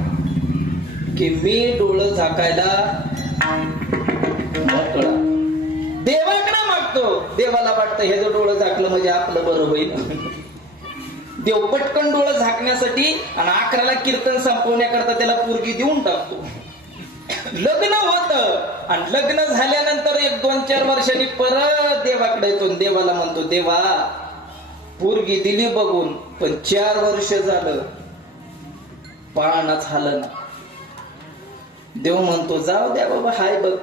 की मी डोळं झाकायला मोकळा. देवाकडे मागतो, देवाला वाटतं हे जर डोळं झाकलं म्हणजे आपलं बरं होईल. देव पटकन डोळं झाकण्यासाठी आणि 11ला कीर्तन संपवण्याकरता त्याला पोरगी देऊन टाकतो. लग्न होत आणि लग्न झाल्यानंतर 1-2-4 वर्षांनी परत देवाकडे येतो. देवाला म्हणतो, देवा पोरगी दिली बघून, पण 4 वर्ष झालं पाळणाच झालं ना. देव म्हणतो, जाऊ द्या बाबा, हाय बघ.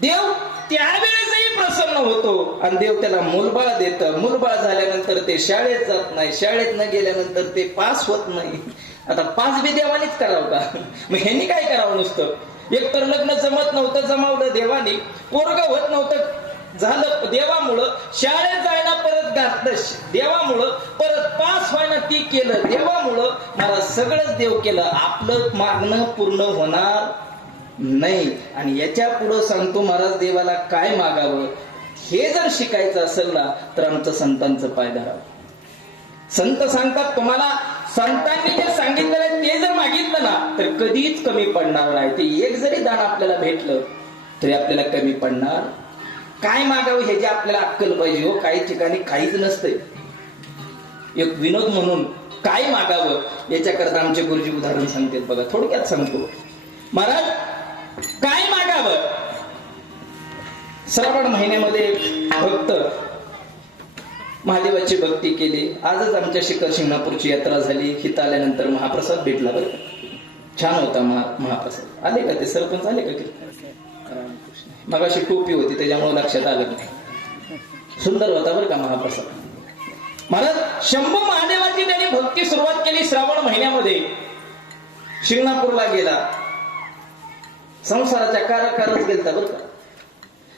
देव त्यावेळेसही प्रसन्न होतो आणि देव त्याला मुलबाळ देत. मुलबाळ झाल्यानंतर ते शाळेत जात नाही, शाळेत न गेल्यानंतर ते पास होत नाही. आता पास बी देवानीच करावं का? मग ह्यांनी काय करावं? नुसतं एकतर लग्न जमत नव्हतं, जमावलं देवानी. पोरग होत नव्हतं, झालं देवामुळं. शाळेत जायला परत घातलं देवामुळं, परत पास व्हायला ती केलं देवामुळं. मला सगळंच देव केलं, आपलं मागणं पूर्ण होणार नाही. आणि याच्या पुढं सांगतो महाराज, देवाला काय मागावं हे जर शिकायचं असेल ना, तर आमचं संतांचं पाय धरावं. संत सांगतात, तुम्हाला संतांनी जे सांगितलं ते जर मागितलं ना तर कधीच कमी पडणार नाही. ते एक जरी दान आपल्याला भेटलं तरी आपल्याला कमी पडणार. काय मागावं हे जे आपल्याला अक्कल पाहिजे. हो, काही ठिकाणी काहीच नसतंय. एक विनोद म्हणून काय मागावं याच्याकरता आमचे गुरुजी उदाहरण सांगतात बघा. थोडक्यात सांगतो महाराज, काय मागावं. श्रावण महिन्यामध्ये भक्त महादेवाची भक्ती केली. आजच आमच्या शिखर शिंगणापूरची यात्रा झाली. हित आल्यानंतर महाप्रसाद भेटला बरं. छान होता महाप्रसाद. आले का ते सरपंच? आले का? मगाशी टोपी होती त्याच्यामुळे लक्षात आलं नाही. सुंदर होता बरं का महाप्रसाद. महाराज शंभू महादेवाची त्यांनी भक्ती सुरुवात केली श्रावण महिन्यामध्ये. शिंगणापूरला गेला, संसाराच्या कारच गेलता बरं का.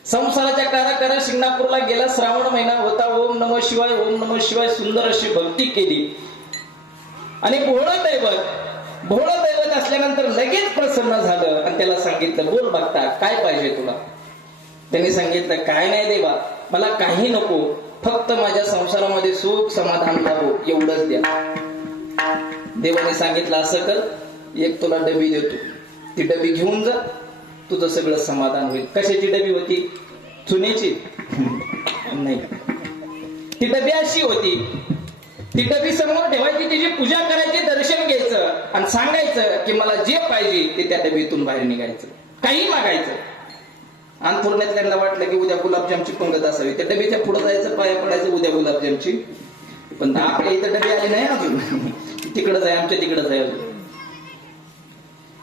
संसाराच्या काराकारा शिंगणापूरला गेला. श्रावण महिना होता. ओम नमः शिवाय, ओम नमः शिवाय सुंदर अशी भक्ती केली. आणि भोळं दैवत असल्यानंतर लगेच प्रसन्न झालं आणि त्याला सांगितलं, बोल बघता काय पाहिजे तुला? त्यांनी सांगितलं, काय नाही देवा, मला काही नको, फक्त माझ्या संसारामध्ये सुख समाधान लाभो एवढंच द्या. देवाने सांगितलं, असं कर, एक तुला डबी देतो, ती डबी घेऊन जा, तुझं सगळं समाधान होईल. कशाची डबी होती? चुन्याची नाही. ती डबी अशी होती, ती डबी समोर ठेवायची, तिची पूजा करायची, दर्शन घ्यायचं आणि सांगायचं की मला जे पाहिजे ते त्या डबीतून बाहेर निघायचं, काही मागायचं. अंथरुण्यातल्यांना वाटलं की उद्या गुलाबजामची पंगत असावी, त्या डबीच्या पुढे जायचं, पाया पडायचं, उद्या गुलाबजामची. पण आपल्या इथं डबी आली नाही अजून, तिकडच आहे, आमच्या तिकडच आहे अजून.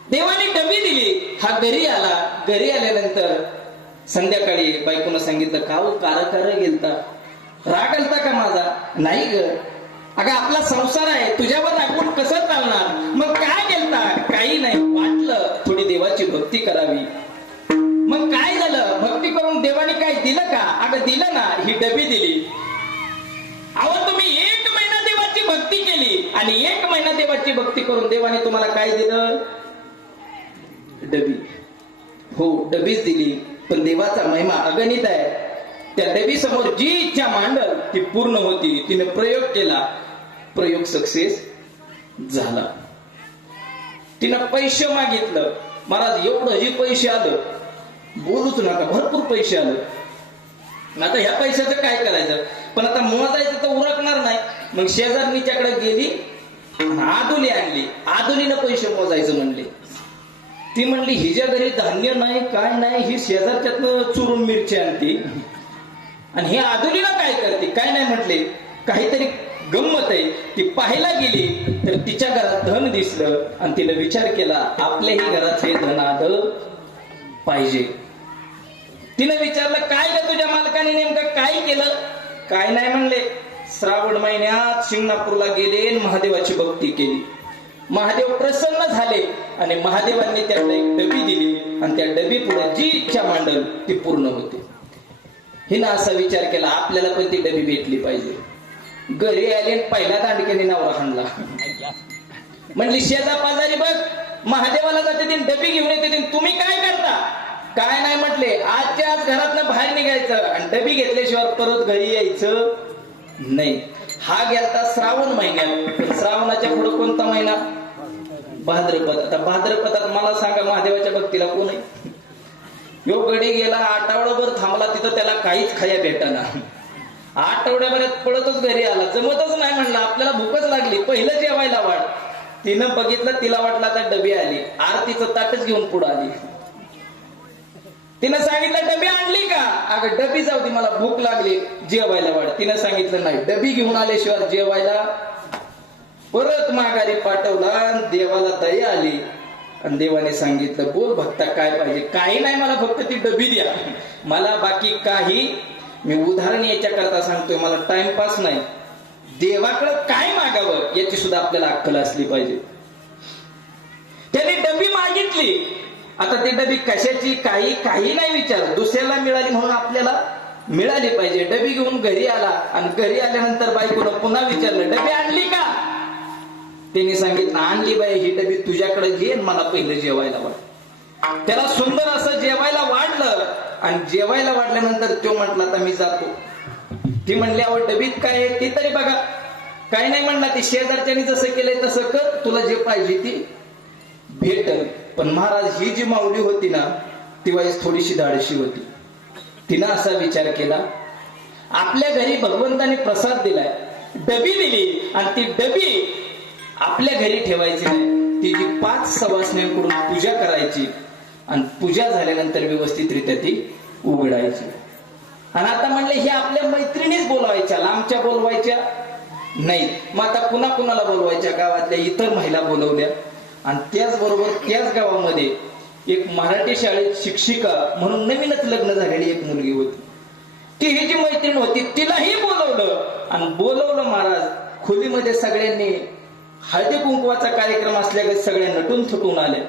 देवाने डबी दिली. हा घरी आला. घरी आल्यानंतर संध्याकाळी बायकोनं सांगितलं, का हो कार गेलता, राग आलता का माझा? नाही ग, अगं आपला संसार आहे, तुझ्यावर रागून कसं चालणार? मग काय गेलता? काही नाही, वाटलं थोडी देवाची भक्ती करावी. मग काय झालं? भक्ती करून देवाने काय दिलं का? अगं दिलं ना, ही डबी दिली. अहो तुम्ही 1 महिना देवाची भक्ती केली आणि 1 महिना देवाची भक्ती करून देवाने तुम्हाला काय दिलं? डबी. हो, डबीच दिली. पण देवाचा महिमा अगणित आहे. त्या डबी समोर जी इच्छा मांडल ती पूर्ण होती. तिने प्रयोग केला, प्रयोग सक्सेस झाला. तिनं पैसे मागितलं. महाराज एवढं जे पैसे आलं, बोलूच नका, भरपूर पैसे आलं. आता ह्या पैशाचं काय करायचं? पण आता मोजायचं तर उरकणार नाही. मग शेजारणीच्याकडे गेली, आदुली आणली. आदुलीनं पैसे मोजायचं म्हणले. ती म्हणली हिच्या घरी धान्य नाही काय नाही, ही शेजारच्यातनं चुरून मिरची आणती आणि हे आदुलीला काय करते काय नाही म्हटले. काहीतरी गंमत आहे. ती पाहायला गेली तर तिच्या घरात धन दिसलं आणि तिने विचार केला आपल्याही घरात हे धन आलं पाहिजे. तिने विचारलं काय ग तुझ्या मालकाने नेमकं काय केलं. काय नाही म्हणले, श्रावण महिन्यात शिंगणापूरला गेले आणि महादेवाची भक्ती केली. महादेव प्रसन्न झाले आणि महादेवांनी त्याला एक डबी दिली आणि त्या डबी पुढे जी इच्छा मांडल ती पूर्ण होते. हिनं असा विचार केला आपल्याला पण ती डबी भेटली पाहिजे. घरी आले पहिला दांडक्याने नवरा हाणला. म्हणली शेजा पाजारी बघ महादेवाला जाते तीन डबी घेऊन येते तीन, तुम्ही काय करता. काय नाही म्हटले, आजच्या आज घरातनं बाहेर निघायचं आणि डबी घेतल्याशिवाय परत घरी यायचं नाही. हा गेलता श्रावण महिन्यात. श्रावणाच्या पुढे कोणता महिना, भाद्रपद. आता भाद्रपदात मला सांगा महादेवाच्या भक्तीला कोण आहे. यो गडी गेला आठवडाभर थांबला तिथं त्याला काहीच खाया भेटना. आठवड्याभरात पळतच घरी आला. जमतच नाही म्हणला आपल्याला भूकच लागली, पहिलं जेवायला वाढ. तिनं बघितलं तिला वाटलं आता डबी आली. आरतीचं ताटच घेऊन पुढे आली. तिनं सांगितलं डबी आणली का. अगं डबी जाऊ दे मला भूक लागली जेवायला वाढ. तिनं सांगितलं नाही डबी घेऊन आल्याशिवाय जेवायला. परत माघारी पाठवला. देवाला दया आली आणि देवाने सांगितलं बोल भक्ता काय पाहिजे. काही नाही मला फक्त ती डबी द्या, मला बाकी काही. मी उदाहरण याच्या करता सांगतोय, मला टाइमपास नाही. देवाकडे काय मागावं याची सुद्धा आपल्याला अक्कल असली पाहिजे. त्याने डबी मागितली. आता ती डबी कशाची काही काही नाही विचार, दुसऱ्याला मिळाली म्हणून आपल्याला मिळाली पाहिजे. डबी घेऊन घरी आला आणि घरी आल्यानंतर बायकोनं पुन्हा विचारलं डबी आणली का. त्यांनी सांगितलं आणली बाई, ही डबी तुझ्याकडे घे मला पहिलं जेवायला वाढ. त्याला सुंदर असं जेवायला वाढलं आणि जेवायला वाढल्यानंतर तो म्हटला आता मी जातो. ती म्हणली अहो डबीत काय आहे ती तरी बघा. काय नाही म्हणला, ती शेजारच्यानी जसं केलंय तसं कर, तुला जे पाहिजे ती भेटल. पण महाराज ही जी माऊली होती ना ती वाईस थोडीशी धाडशी होती. तिनं असा विचार केला आपल्या घरी भगवंताने प्रसाद दिलाय, डबी दिली आणि ती डबी आपल्या घरी ठेवायची नाही, ती जी 5 सवासण्यांकडून पूजा करायची आणि पूजा झाल्यानंतर व्यवस्थितरित्या ती उघडायची. आणि आता म्हणले हे आपल्या मैत्रिणीच बोलवायच्या, लांबच्या बोलवायच्या नाही. मग आता कुणा कुणाला बोलवायच्या, गावातल्या इतर महिला बोलवल्या. आणि त्याचबरोबर त्याच गावामध्ये एक मराठी शाळेत शिक्षिका म्हणून नवीनच लग्न झालेली एक मुलगी होती. ती ही जी मैत्रीण होती तिलाही बोलवलं आणि बोलवलं महाराज. खोलीमध्ये सगळ्यांनी हळदी कुंकवाचा कार्यक्रम असल्याकडे सगळ्या नटून थटून आल्या.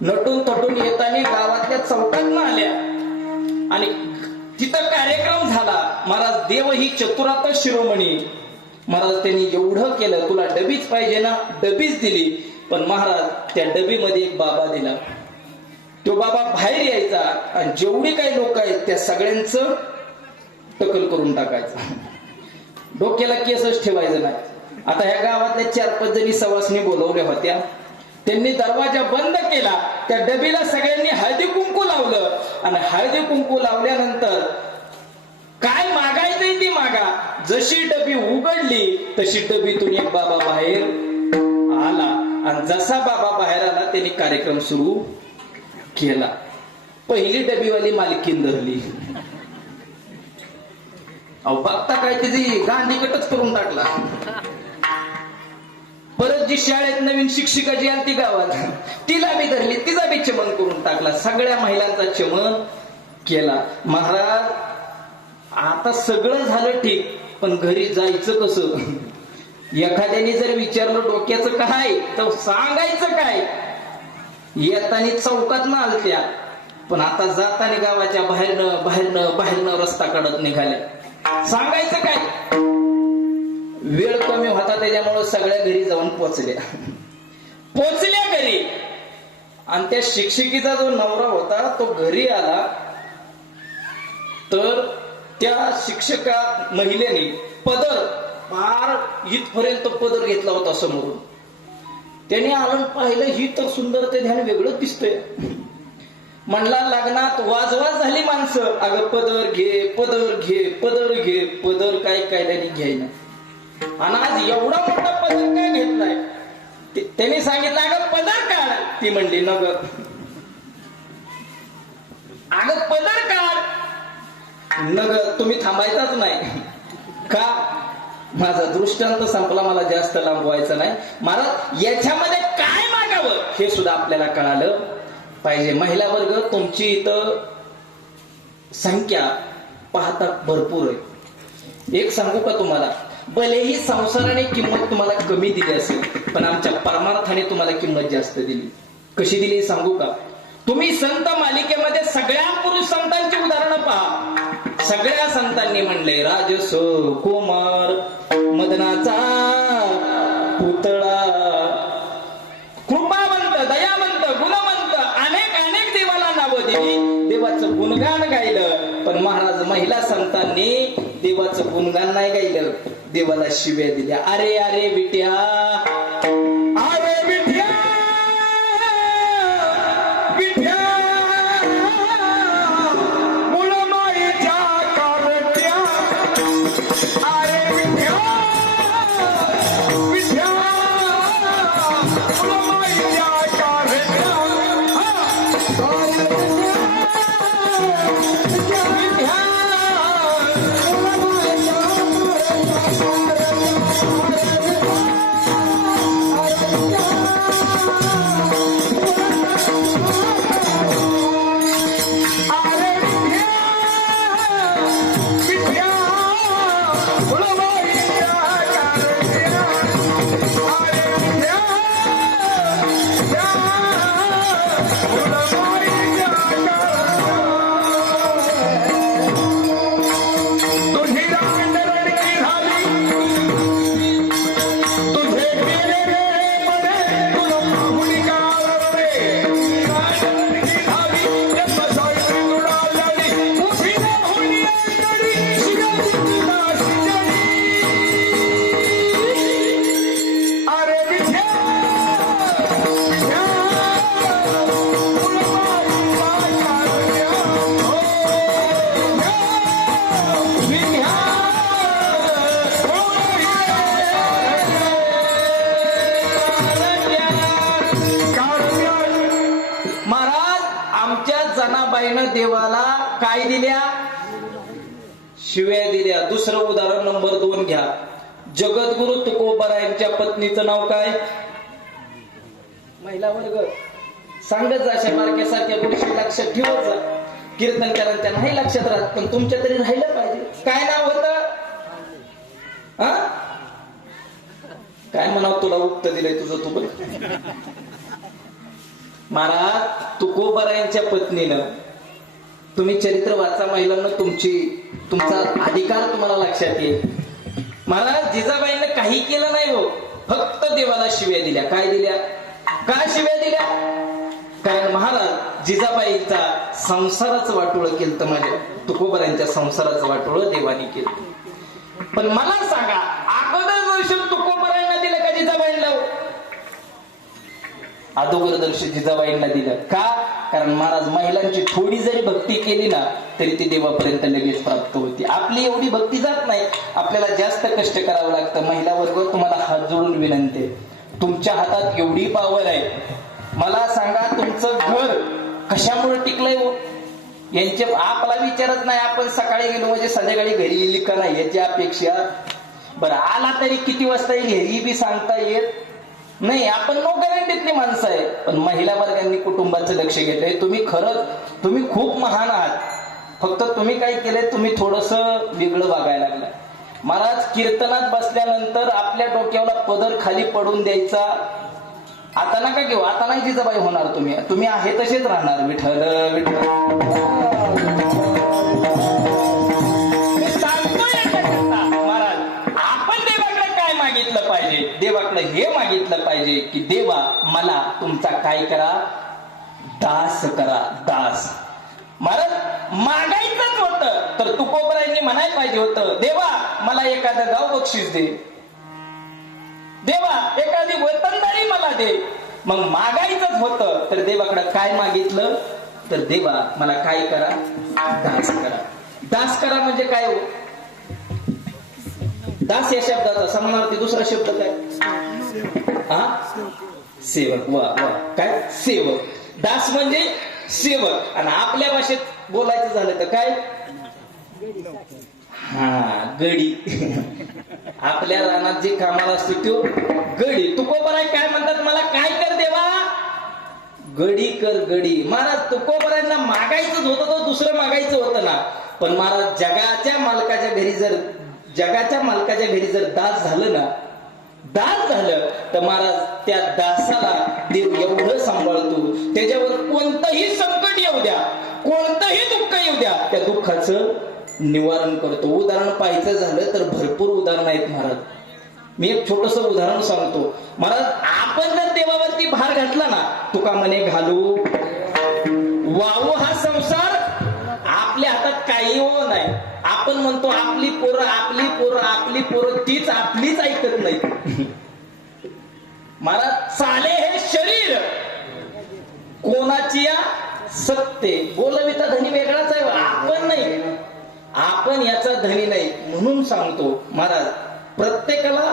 नटून थटून येताना गावातल्या चौकातनं आल्या आणि तिथं कार्यक्रम झाला. महाराज देव ही चतुरात शिरोमणी. महाराज त्यांनी एवढं केलं, तुला डबीच पाहिजे ना, डबीच दिली. पण महाराज त्या डबीमध्ये एक बाबा दिला. तो बाबा बाहेर यायचा आणि जेवढी काही लोक आहेत त्या सगळ्यांचं टकल करून टाकायचं, डोक्याला केसच ठेवायचं नाही. आता ह्या गावातल्या 4-5 जणी सवासणी बोलवल्या होत्या. त्यांनी दरवाजा बंद केला. त्या डबीला सगळ्यांनी हळदी कुंकू लावलं आणि हळदी कुंकू लावल्यानंतर काय मागायचंय ती मागा. जशी डबी उघडली तशी डबीतून एक बाबा बाहेर आला आणि जसा बाबा बाहेर आला त्यांनी कार्यक्रम सुरू केला. पहिली डबीवाली मालकीन धरली. अहो बघता काय तिची गांधीकटच करून टाकला. परत जी शाळेत नवीन शिक्षिका जी आली ती गावात तिला बी धरली, तिचा बी चमन करून टाकला. सगळ्या महिलांचा चमन केला. महाराज आता सगळं झालं ठीक, पण घरी जायचं कसं. एखाद्याने जर विचारलं डोक्याचं काय तर सांगायचं काय. येताना चौकात न आलत्या, पण आता जाताना गावाच्या बाहेरनं बाहेरनं बाहेरनं रस्ता काढत निघाल्या. सांगायचं काय. वेळ कमी होता त्याच्यामुळे सगळ्या घरी जाऊन पोचल्या घरी. आणि त्या शिक्षिकेचा जो नवरा होता तो घरी आला तर त्या शिक्षका महिलेने पदर फार इथपर्यंत पदर घेतला होता समोरून. त्याने आलं पाहिलं ही तर सुंदर ते ध्यान वेगळं दिसतंय. म्हणला लग्नात वाजवाज झाली माणसं, अगं पदर घे पदर घे पदर घे. पदर काय कायद्याने घ्यायना. आणि आज एवढा मोठा पदर काय घेतलाय. त्याने सांगितलं अगं पदर काढ. ती म्हणली नग अगं पदर काढ. नग तुम्ही थांबायचाच नाही का? माझा दृष्टांत संपला, मला जास्त लांबवायचं नाही. महाराज याच्यामध्ये काय मागावं हे सुद्धा आपल्याला कळालं पाहिजे. महिला वर्ग तुमची इथं संख्या पाहता भरपूर आहे. एक सांगू का तुम्हाला, भलेही संसाराने किंमत तुम्हाला कमी दिली असेल, पण आमच्या परमार्थाने तुम्हाला किंमत जास्त दिली. कशी दिली सांगू का? तुम्ही संत मालिकेमध्ये सगळ्या पुरुष संतांची उदाहरणं पहा. सगळ्या संतांनी म्हणले राजस कुमार, मदनाचा पुतळा, कृपावंत, दयावंत, गुणवंत, अनेक अनेक देवाला नावं दिली, देवाचं गुणगान गायलं. पण महाराज महिला संतांनी देवाचं गुणगान नाही गायलं, देवाला शिव्या दिल्या. अरे अरे विट्या, अरे विट्या, विट्या, मुळमाईच्या कारट्या, अरे विट्या, विट्या, मुळमाईच्या कारट्या, देवाला काय दिल्या? शिव्या दिल्या. दुसरं उदाहरण नंबर 2 घ्या. जगद्गुरु तुकोबारायांच्या पत्नीचं नाव काय? महिला वर्ग सांगत जा, शेमारक्यासारख्या गोष्टी लक्षात ठेवत जा. कीर्तनकारांच्या नाही लक्षात राहत, पण तुमच्या तरी राहिलं पाहिजे. काय नाव होतं? काय म्हणावं, तुला उत्तर दिलंय तुझं तू बघ. महाराज तुकोबारायांच्या पत्नीनं, तुम्ही चरित्र वाचा महिलांना, तुमचा अधिकार तुम्हाला लक्षात येईल. महाराज जिजाबाईंना काही केलं नाही हो, फक्त देवाला शिव्या दिल्या. काय दिल्या? काय शिव्या दिल्या? कारण महाराज जिजाबाईंचा संसाराचं वाटोळं केलं, माझ्या तुकोबारायांच्या संसाराचं वाटोळं देवानी केलं. पण मला सांगा, अगोदर दर्शन तुकोबारायांना दिलं का जिजाबाईंना? अगोदर दर्शन जिजाबाईंना दिलं का? कारण महाराज महिलांची थोडी जरी भक्ती केली ना, तरी ती देवापर्यंत लगेच प्राप्त होती. आपली एवढी भक्ती जात नाही, आपल्याला जास्त कष्ट करावं लागतं. महिला वर्ग तुम्हाला हात जोडून विनंती, तुमच्या हातात एवढी पावर आहे. मला सांगा, तुमचं घर कशामुळे टिकलंय हो? यांचे आपला विचारच नाही. आपण सकाळी गेलो म्हणजे संध्याकाळी घरी येईल का नाही याची अपेक्षा. बरं आला तरी किती वाजता येईल हेही बी सांगता येत नाही. आपण नो गॅरंटीतली माणसं आहे. पण महिला वर्गांनी कुटुंबाचं लक्ष घेतलंय. तुम्ही खूप महान आहात. फक्त तुम्ही काय केलंय, तुम्ही थोडस वेगळं वागायला लागलाय. महाराज कीर्तनात बसल्यानंतर आपल्या डोक्याला पदर खाली पडून द्यायचा आता नका घेऊ. आता नाही जिजाबाई होणार. तुम्ही आहे तसेच राहणार. विठ्ठल विठ्ठल महाराज, आपण देवाकडे काय मागितलं पाहिजे? देवाकडे हे मागितलं पाहिजे की देवा मला तुमचा काय करा? दास करा, दास. महाराज मागायचंच होतं तर तुकोबारायांनी म्हणायला पाहिजे होतं, देवा मला एखादं गाव बक्षीस दे, देवा एखादी वतनदारी मला दे. मग मागायचंच होतं तर देवाकडे काय मागितलं? तर देवा मला काय करा? दास करा. दास करा म्हणजे काय हो? दास या शब्दाचा समानार्थी दुसरा शब्द काय? सेवक. वा वा, काय सेवक? दास म्हणजे सेवक. आणि आपल्या भाषेत बोलायचं झालं तर काय हा गडी आपल्या रानात जे कामाला असतो तो गडी. तुकोबराय काय म्हणतात, मला काय कर देवा, गडी कर गडी. महाराज तुकोबरायांना मागायचंच होतं, तो दुसरं मागायचं होतं ना. पण महाराज जगाच्या मालकाच्या घरी जर दास झालं ना, दास झालं तर महाराज त्या दासाला देव एवढं सांभाळतो, त्याच्यावर कोणतंही संकट येऊ द्या, कोणतंही दुःख येऊ द्या, त्या दुःखाचं निवारण करतो. उदाहरण पाहायचं झालं तर भरपूर उदाहरण आहेत महाराज. मी एक छोटस उदाहरण सांगतो महाराज. आपण जर देवावरती भार घातला ना, तुका म्हणे घालू वाहू हा संसार आपल्या हातात काही हो नाही. आपण म्हणतो आपली पोरं आपली पोरं आपली पोरं, तीच आपलीच ऐकत नाही महाराज. चाले हे शरीर कोणाची या सत्ते, बोलविता धनी वेगळाच आहे, आपण नाही, आपण याचा धनी नाही. म्हणून सांगतो महाराज, प्रत्येकाला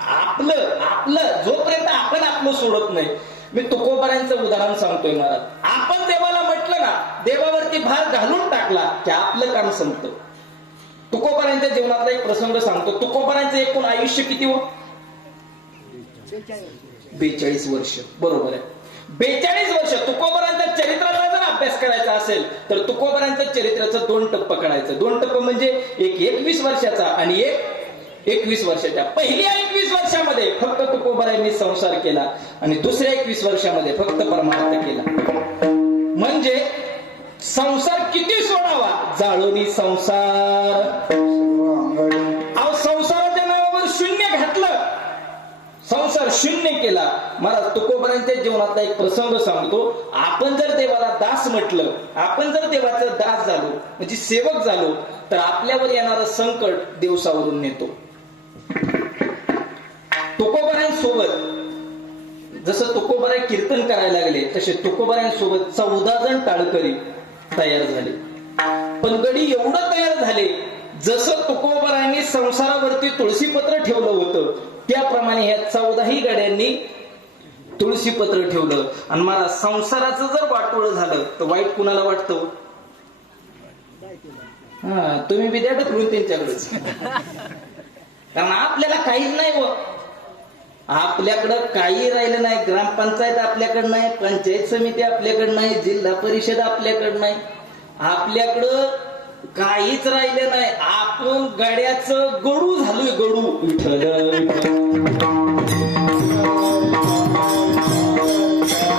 आपलं आपलं जोपर्यंत आपण आपलं सोडत नाही. मी तुकोबारांचं उदाहरण सांगतोय महाराज. आपण देवाला म्हटलं ना, देवावरती भार घालून टाकला की आपलं काम संपतं. तुकोबारांच्या जीवनातला एक प्रसंग सांगतो. तुकोबारांचं एकूण आयुष्य किती हो, 42 वर्ष. बरोबर आहे, 42 वर्ष. तुकोबारांच्या चरित्राचा जर अभ्यास करायचा असेल तर तुकोबारांच्या चरित्राचं 2 टप्पे काढायचं. 2 टप्पे म्हणजे एक 21 वर्षाचा आणि एक 21 वर्षाच्या. पहिल्या 21 वर्षामध्ये फक्त तुकोबारांनी संसार केला आणि दुसऱ्या 21 वर्षामध्ये फक्त परमार्थ केला. म्हणजे संसार किती सोडावा, जाळोनी संसार. अहो संसाराच्या नावावर शून्य घातलं, संसार शून्य केला. महाराज तुकोबारांच्या जीवनातला एक प्रसंग सांगतो. आपण जर देवाला दास म्हटलं, आपण जर देवाचं दास झालो म्हणजे सेवक झालो, तर आपल्यावर येणारं संकट दिवसावरून नेतो. तुकोबारांसोबत जसं तुकोबाराय कीर्तन करायला लागले, तसे तुकोबारांसोबत 14 जण टाळकरी तयार झाले. पण गडी एवढं तयार झाले, जसं तुकोबारांनी संसारावरती तुळशीपत्र ठेवलं होतं त्याप्रमाणे ह्या 14ही गड्यांनी तुळशीपत्र ठेवलं. आणि मला संसाराचं जर वाटोळ झालं तर वाईट कुणाला वाटतं? हा, तुम्ही विद्यार्थी करून त्यांच्याकडेच. कारण आपल्याला काहीच नाही व आपल्याकडं काही राहिलं नाही. ग्रामपंचायत आपल्याकडं नाही, पंचायत समिती आपल्याकडं नाही, जिल्हा परिषद आपल्याकडं नाही, आपल्याकडं काहीच राहिलं नाही. आपण गाड्याचं गडू झालोय, गडू. विठ्ठल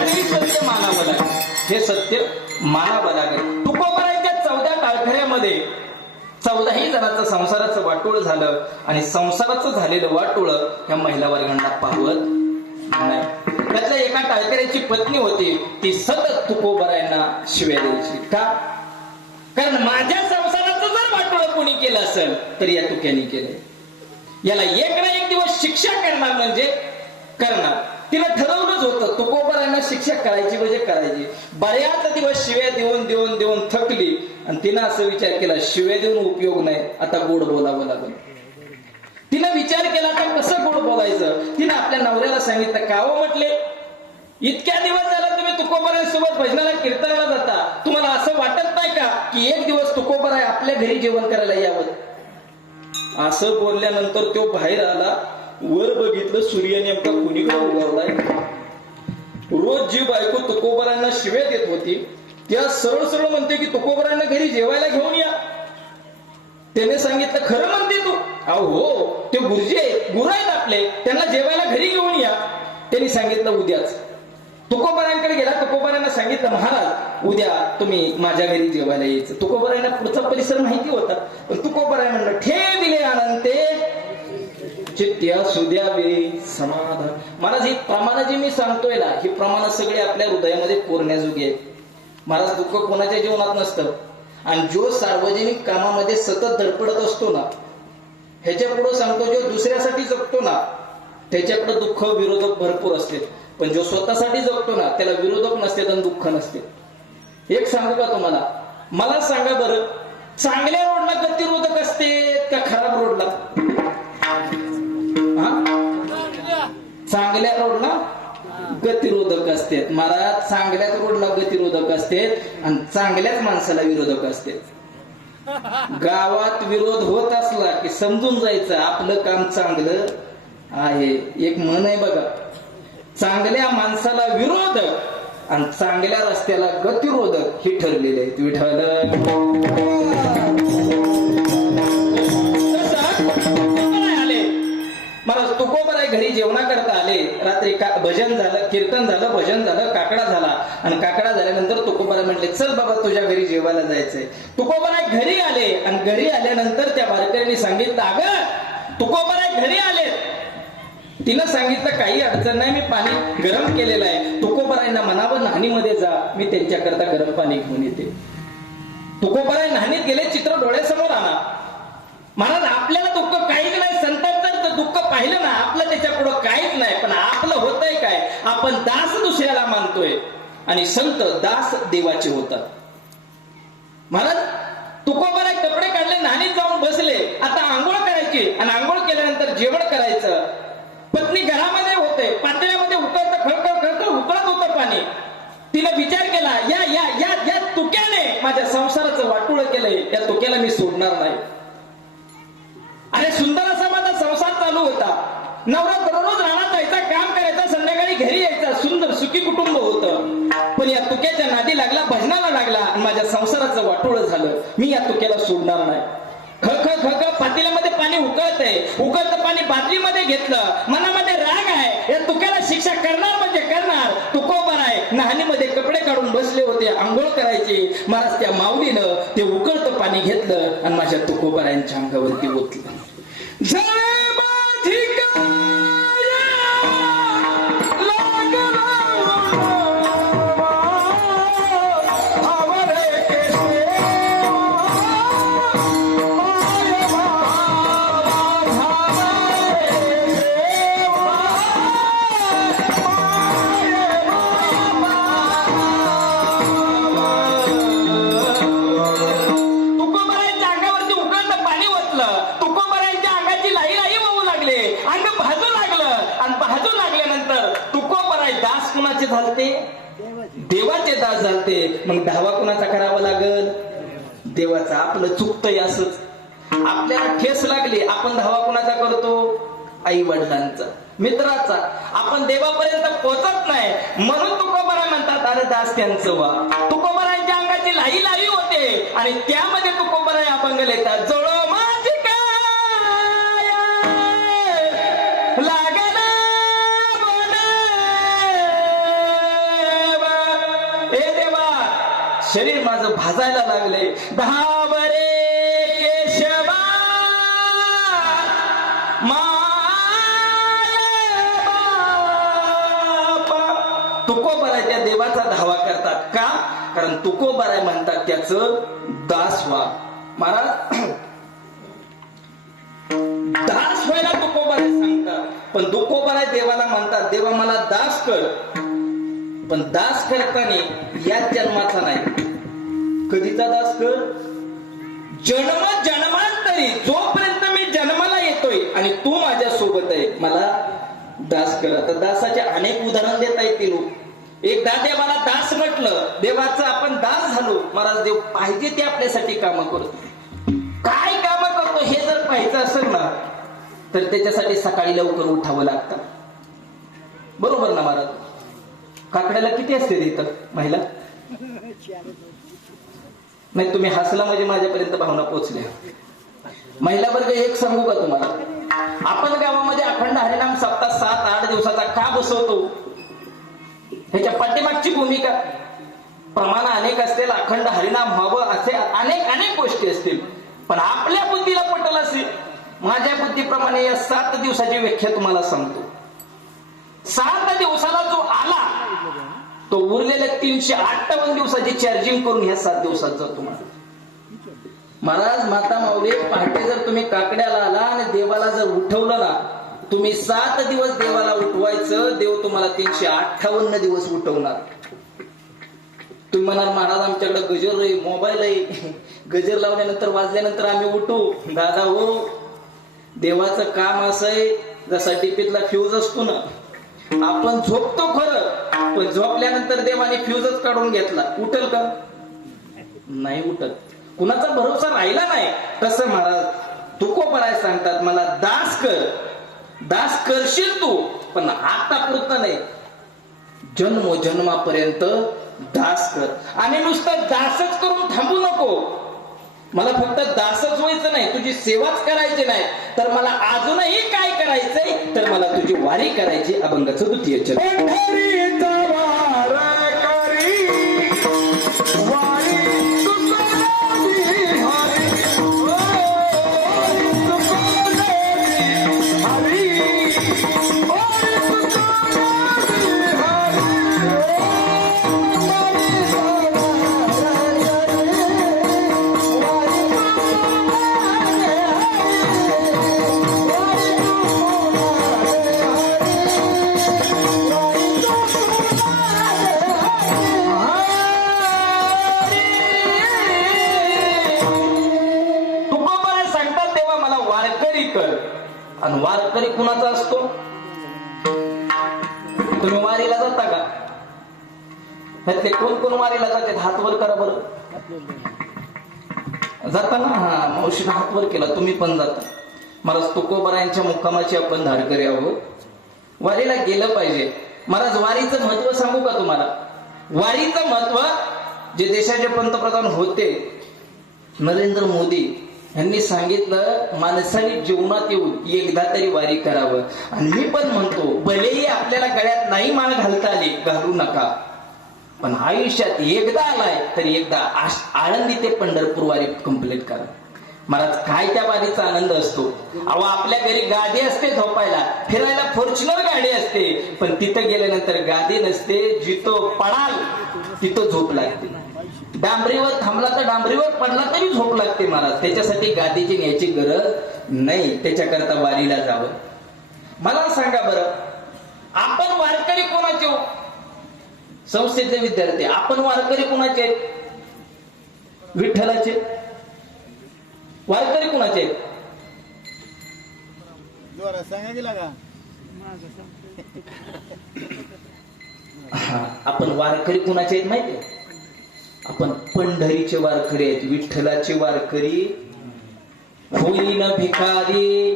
हे सत्य मानावं लागेल, हे सत्य मानावं लागेल. तुकोबारांच्या 14 टाळखऱ्यामध्ये 14ही जणांचं संसाराचं वाटोळ झालं आणि संसाराचं झालेलं वाटोळ ह्या महिला वर्गांना पाहत नाही. त्यातल्या एका टाळकऱ्याची पत्नी होती, ती सतत तुकोबारांना शिव्या द्यायची. का? कारण माझ्या संसाराचं जर वाटोळ कोणी केलं असेल तर या तुक्यानी केलं, याला एक ना एक दिवस शिक्षा करणार म्हणजे करणार. तिला ठरवलंच होतं तुकोबारांना शिक्षा करायची म्हणजे करायची. बऱ्याच दिवस शिव्या देऊन देऊन देऊन थकली आणि तिनं असं विचार केला, शिव्या देऊन उपयोग नाही, आता गोड बोलावं लागलं. तिनं विचार केला तर कसं गोड बोलायचं. तिनं आपल्या नवऱ्याला सांगितलं, का हो म्हटले, इतक्या दिवस झाला तुम्ही तुकोबारांसोबत भजनाला कीर्तनाला जाता, तुम्हाला असं वाटत नाही का की एक दिवस तुकोबाराय आपल्या घरी जेवण करायला यावं? असं बोलल्यानंतर तो बाहेर आला, वर बघितलं, सूर्य नेमका कुणीकडे उगवलाय. रोज जी बायको तुकोबारांना शिव्या देत होती त्या सरळ सरळ म्हणते की तुकोबारांना घरी जेवायला घेऊन या. त्याने सांगितलं, खरं म्हणते तू? अहो हो, ते गुरु आहेत आपले, त्यांना जेवायला घरी घेऊन या. त्यांनी सांगितलं उद्याच. तुकोबारांकडे गेला, तुकोबारांना सांगितलं, महाराज उद्या तुम्ही माझ्या घरी जेवायला यायचं. तुकोबारांना पुढचा परिसर माहिती होता, पण तुकोबाराय म्हणलं, ठेविले अनंते चित्त्या सुद्यावे समाधान. महाराज ही प्रमाण जी मी सांगतोय ना, ही प्रमाण सगळे आपल्या हृदयामध्ये कोरण्याजोगी आहेत. महाराज दुःख कोणाच्या जीवनात नसतं. आणि जो सार्वजनिक कामामध्ये सतत धडपडत असतो ना, ह्याच्या पुढे सांगतो, जो दुसऱ्यासाठी जगतो ना त्याच्याकडे दुःख विरोधक भरपूर असते. पण जो स्वतःसाठी जगतो ना त्याला विरोधक नसते आणि दुःख नसते. एक सांगू का तुम्हाला? मला सांगा बरं, चांगल्या रोडला गतिरोधक असते का खराब रोडला? चांगल्या रोडला गतिरोधक असतात. महाराज चांगल्याच रोडला गतिरोधक असतात आणि चांगल्याच माणसाला विरोधक असतात. गावात विरोध होत असला की समजून जायचं आपलं काम चांगलं आहे. एक म्हण आहे बघा, चांगल्या माणसाला विरोधक आणि चांगल्या रस्त्याला गतिरोधक हे ठरलेले आहेत. विठ्ठल महाराज तुकोबराय घरी जेवणा करता आले. रात्री भजन झालं, कीर्तन झालं, भजन झालं, काकडा झाला आणि काकडा झाल्यानंतर तुकोबराय म्हटले चल बाबा तुझ्या घरी जेवायला जायचंय. तुकोबराय घरी आले आणि घरी आल्यानंतर त्या वारकऱ्यांनी सांगितलं अगं तुकोबराय घरी आले. तिनं सांगितलं काही अडचण नाही, मी पाणी गरम केलेलं आहे. तुकोबरायांना म्हणावं न्हाणीमध्ये जा, मी त्यांच्याकरता गरम पाणी घेऊन येते. तुकोबराय न्हाणीत गेले, चित्र डोळ्यासमोर आणा. महाराज आपल्याला दुःख काहीच नाही, संतांचं तर दुःख पाहिलं ना आपलं त्याच्या पुढं काहीच नाही. पण आपलं होतंय काय, आपण दास दुसऱ्याला मानतोय आणि संत दास देवाचे होतात. महाराज तुकोबराय कपडे काढले, न्हाणीत जाऊन बसले. आता आंघोळ करायची आणि आंघोळ केल्यानंतर जेवण करायचं. पत्नी घरामध्ये होते, पातेल्यामध्ये उकळतं खळखळ खळखळ उकळत होतं पाणी. तिने विचार केला या या या या तुक्याने माझ्या संसाराचं वाटोळं केलंय, या तुक्याला मी सोडणार नाही. अरे सुंदर असा माझा संसार चालू होता. नवरा दररोज रानात जायचा, काम करायचा, संध्याकाळी घरी यायचा, सुंदर सुखी कुटुंब होतं. पण या तुक्याच्या नादी लागला, भजनाला लागला आणि माझ्या संसाराचं वाटोळं झालं. मी या तुक्याला सोडणार नाही. खळखळ खळखळ पातेल्यामध्ये पाणी उकळतंय, उकळतं पाणी बादलीमध्ये घेतलं. मनामध्ये राग आहे, या तुक्याला शिक्षा करणार म्हणजे करणार. तुकोबराय न्हाणीमध्ये कपडे काढून बसले होते, आंघोळ करायचे. महाराज त्या माऊलीनं ते उकळतं पाणी घेतलं आणि माझ्या तुकोबरायांच्या अंगावरती ओतलं. देवाचे दास झालते. मग धावा कुणाचा करावा लागल, देवाचा. आपलं चुकतंय असंच, आपल्याला ठेस लागली आपण धावा कुणाचा करतो, आई वडिलांचा, मित्राचा. आपण देवापर्यंत पोहोचत नाही. म्हणून तुकोबराय म्हणतात अरे दास त्यांचं वा. तुकोबरायांच्या अंगाची लाई लाई होते आणि त्यामध्ये तुकोबराय अभंग लिहितात. जळो माझी काय लागला शरीर माझं भाजायला लागले. धावरे केशवा तुकोबराय त्या देवाचा धावा करतात. का? कारण तुकोबराय म्हणतात त्याचं दास व्हा. महाराज दास व्हायला तुकोबराय सांगतात. पण तुकोबराय देवाला म्हणतात देवा मला दास कर. पण दास करताना याच जन्माचा नाही, कधीचा दास कर, जन्म जन्मांतरी जोपर्यंत मी जन्माला येतोय आणि तू माझ्या सोबत आहे मला दास कर. आता दासाचे अनेक उदाहरण देता येतील. एकदा देवाला दास म्हटलं, देवाचं आपण दास झालो. महाराज देव पाहिजे ते आपल्यासाठी काम करतो. काय काम करतो हे जर पाहायचं असेल ना तर त्याच्यासाठी सकाळी लवकर उठावं लागतं. बरोबर ना महाराज? काकड्याला किती असते इथं महिला? नाही तुम्ही हसला म्हणजे माझ्यापर्यंत भावना पोहोचल्या. महिला वर्ग एक सांगू का तुम्हाला, आपण गावामध्ये अखंड हरिनाम सप्ताह 7-8 दिवसाचा का बसवतो, ह्याच्या पाठीमागची भूमिका प्रमाण अनेक असतील. अखंड हरिनाम व्हावं असे अनेक गोष्टी असतील. पण आपल्या बुद्धीला पटल असेल. माझ्या बुद्धीप्रमाणे या 7 दिवसाची व्याख्या तुम्हाला सांगतो. 7 दिवसाला जो आला तो उरलेल्या 358 दिवसाची चार्जिंग करून ह्या 7 दिवसात जातो. महाराज माता माऊली पहाटे जर तुम्ही काकड्याला आला आणि देवाला जर उठवलं ना, तुम्ही 7 दिवस देवाला उठवायचं, देव तुम्हाला 358 दिवस उठवणार. तुम्ही म्हणाल महाराज आमच्याकडे गजर आहे, मोबाईल आहे, गजर लावल्यानंतर वाजल्यानंतर आम्ही उठू. दादा हो, देवाचं काम असं आहे जसा टीपीतला फ्यूज असतो ना, आपण झोपतो खरं, पण झोपल्यानंतर देवाने फ्यूजच काढून घेतला, उठल का? नाही उठत. कुणाचा भरोसा राहिला नाही. तसं महाराज तुकोबराय सांगतात, मला दास कर, दास करशील तू, पण आतापुरतं नाही, जन्मोजन्मापर्यंत दास कर. आणि नुसतं दासच करून थांबू नको. मला फक्त दासच व्हायचं नाही, तुझी सेवाच करायची नाही, तर मला अजूनही काय करायचंय, तर मला तुझी वारी करायची. अभंगाचं द्वितीय चरण. पंढरीचा वार करी, वारी तुकोबरी हरी, वारी तुकोबरी हरी, वारी तुकोबरी तुकोबराय सांगतात तेव्हा मला वारकरी कर. आणि वारकरी कुणाचा असतो? तुम्ही वारीला जाता का? त्यातले कोण कोण वारीला जातात? हात वर करा बरं. जाता ना? हा, मावशीने हात वर केला, तुम्ही पण जाता. महाराज तुकोबरायांच्या मुक्कामाची आपण धारकरी आहोत. वारीला गेलं पाहिजे. महाराज वारीचं महत्व सांगू का तुम्हाला? वारीचं महत्व जे देशाचे पंतप्रधान होते नरेंद्र मोदी यांनी सांगितलं, माणसाने जीवनात येऊन एकदा तरी वारी करावं. आणि मी पण म्हणतो, भलेही आपल्याला गळ्यात नाही माळ घालता आली, घालू नका, पण आयुष्यात एकदा आलाय तरी एकदा आळंदी ते पंढरपूर वारी कंप्लीट करा. महाराज काय त्या वारीचा आनंद असतो. अहो आपल्या घरी गादी असते झोपायला, फिरायला फॉर्च्युनर गाडी असते, पण तिथं गेल्यानंतर गादी नसते. जिथं पडाल तिथं झोप लागते. डांबरीवर थांबला तर डांबरीवर पडला तरी झोप लागते. महाराज त्याच्यासाठी गादीची न्यायची गरज नाही, त्याच्याकरता वारीला जावं. मला सांगा बरं, आपण वारकरी कोणाचे हो? संस्थेचे विद्यार्थी. आपण वारकरी कोणाचे? विठ्ठलाचे. वारकरी कुणाचे? आपण वारकरी कुणाचे आहेत माहितीये? आपण पंढरीचे वारकरी आहेत, विठ्ठलाचे वारकरी. होईन भिकारी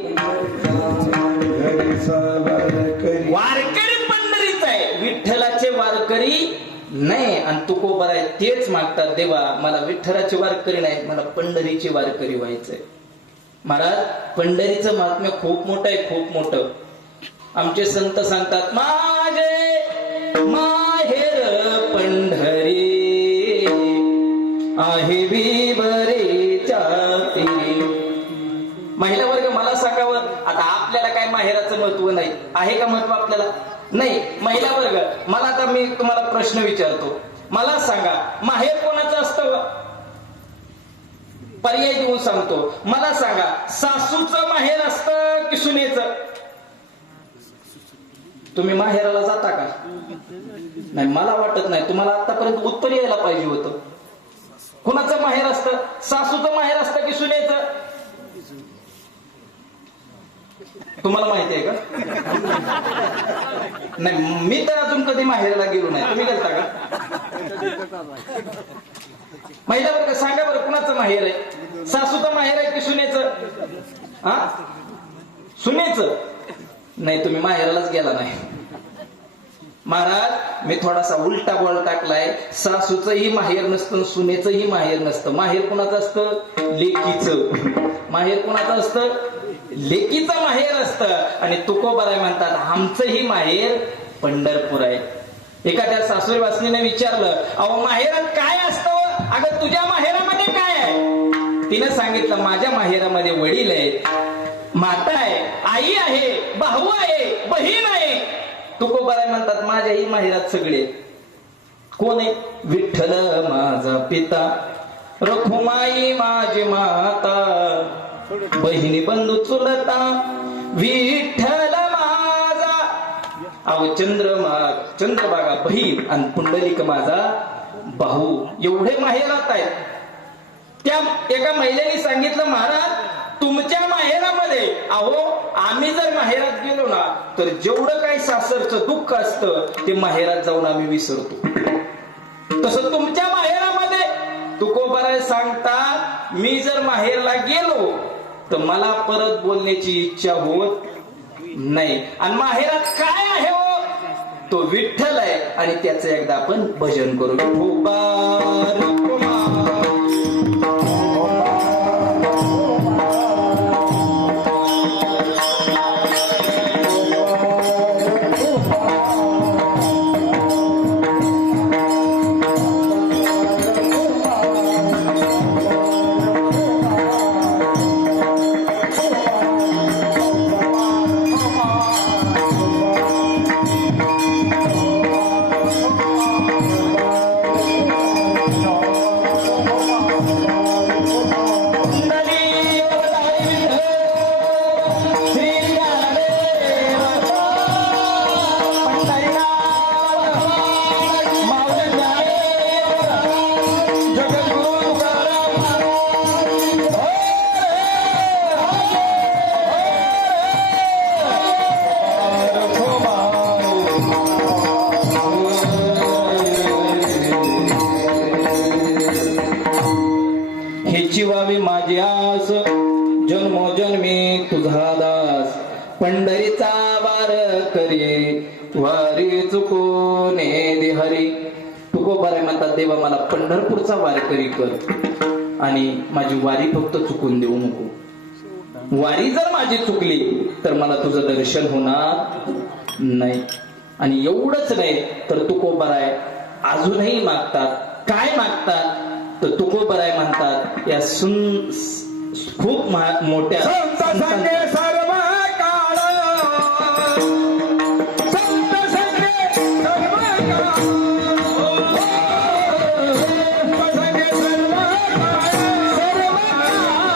वारकरी पंढरीचा आहे, विठ्ठलाचे वारकरी नाही. आणि तुकोबराय तेच मागतात, देवा मला विठ्ठलाचे वारकरी नाही, मला पंढरीचे वारकरी व्हायचंय. महाराज पंढरीचं महात्म्य खूप मोठं आहे, खूप मोठं. आमचे संत सांगतात, माझे माहेर पंढरी आहे विबरेच्या तीरी. महिला वर्ग मला सांगावं, आता आपल्याला काय माहेराचं महत्व नाही आहे का? महत्व आपल्याला नाही. महिला वर्ग, मला आता मी तुम्हाला प्रश्न विचारतो, मला सांगा माहेर कोणाचं असतं? पर्याय देऊन सांगतो. मला सांगा, सासूचं माहेर असतं की सुनेचं? तुम्ही माहेराला जाता का? नाही, मला वाटत नाही. तुम्हाला आतापर्यंत उत्तर यायला पाहिजे होतं. कुणाचं माहेर असतं? सासूचं माहेर असतं की सुनेचं? तुम्हाला माहिती आहे का? नाही, मी तर अजून कधी माहेरला गेलो नाही. तुम्ही गेलता का? महिला वर्ग सांगा बरं, कुणाचं माहेर आहे? सासूचं माहेर आहे की सुनेचं? हा, सुनेचं. नाही, तुम्ही माहेरालाच गेला नाही. महाराज मी थोडासा उलटा बॉल टाकलाय. सासूचंही माहेर नसतं, सुनेचंही माहेर नसतं. माहेर कुणाचं असतं? लेकीचं. माहेर कुणाचं असतं? लेकीचं माहेर असतं. आणि तुकोबराय म्हणतात, आमचंही माहेर पंढरपूर आहे. एखाद्या सासूरी वासनीने विचारलं, अहो माहेरात काय असतं? अगं तुझ्या माहेरामध्ये काय आहे? तिनं सांगितलं, माझ्या माहेरामध्ये वडील आहेत, माता आहे, आई आहे, भाऊ आहे, बहीण आहे. तुकोबराय म्हणतात, माझ्याही माहेरात सगळे. कोण आहे? विठ्ठल माझा पिता, रखुमाई माझी माता, बहिणी बंधू चुलता, विठ्ठल माझा. अहो चंद्रभागा बहीण आणि पुंडलिक माझा भाऊ, एवढे माहेरात आहेत. त्या एका महिलेने सांगितलं, महाराज तुमच्या माहेरामध्ये, अहो आम्ही जर माहेरात गेलो ना तर जेवढं काही सासरचं दुःख असतं ते माहेरात जाऊन आम्ही विसरतो. तसं तुमच्या माहेरामध्ये तुकोबाराय सांगता, मी जर माहेरला गेलो तर मला परत बोलण्याची इच्छा होत नाही. आणि माहेरात काय आहे हो, तो विठ्ठल आहे. आणि त्याचं एकदा आपण भजन करू. विठोबा रखुमा. व्हावी माझी आस, जन्मोजन्मी तुझा दास. पंढरीचा वार करे, वारी चुकून दे हरी. तुकोबाराय म्हणतात, देवा मला पंढरपूरचा वारकरी कर आणि माझी वारी फक्त चुकून देऊ नको. वारी जर माझी चुकली तर मला तुझं दर्शन होणार नाही. आणि एवढंच नाही तर तुकोबाराय अजूनही मागतात. काय मागतात तर तुकोबाराय म्हणतात, या खूप मोठ्या संत संगे सर्व काळ, संत संगे सर्व काळ, संत संगे सर्व काळ, सर्व काळ, संत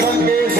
संगे सर्व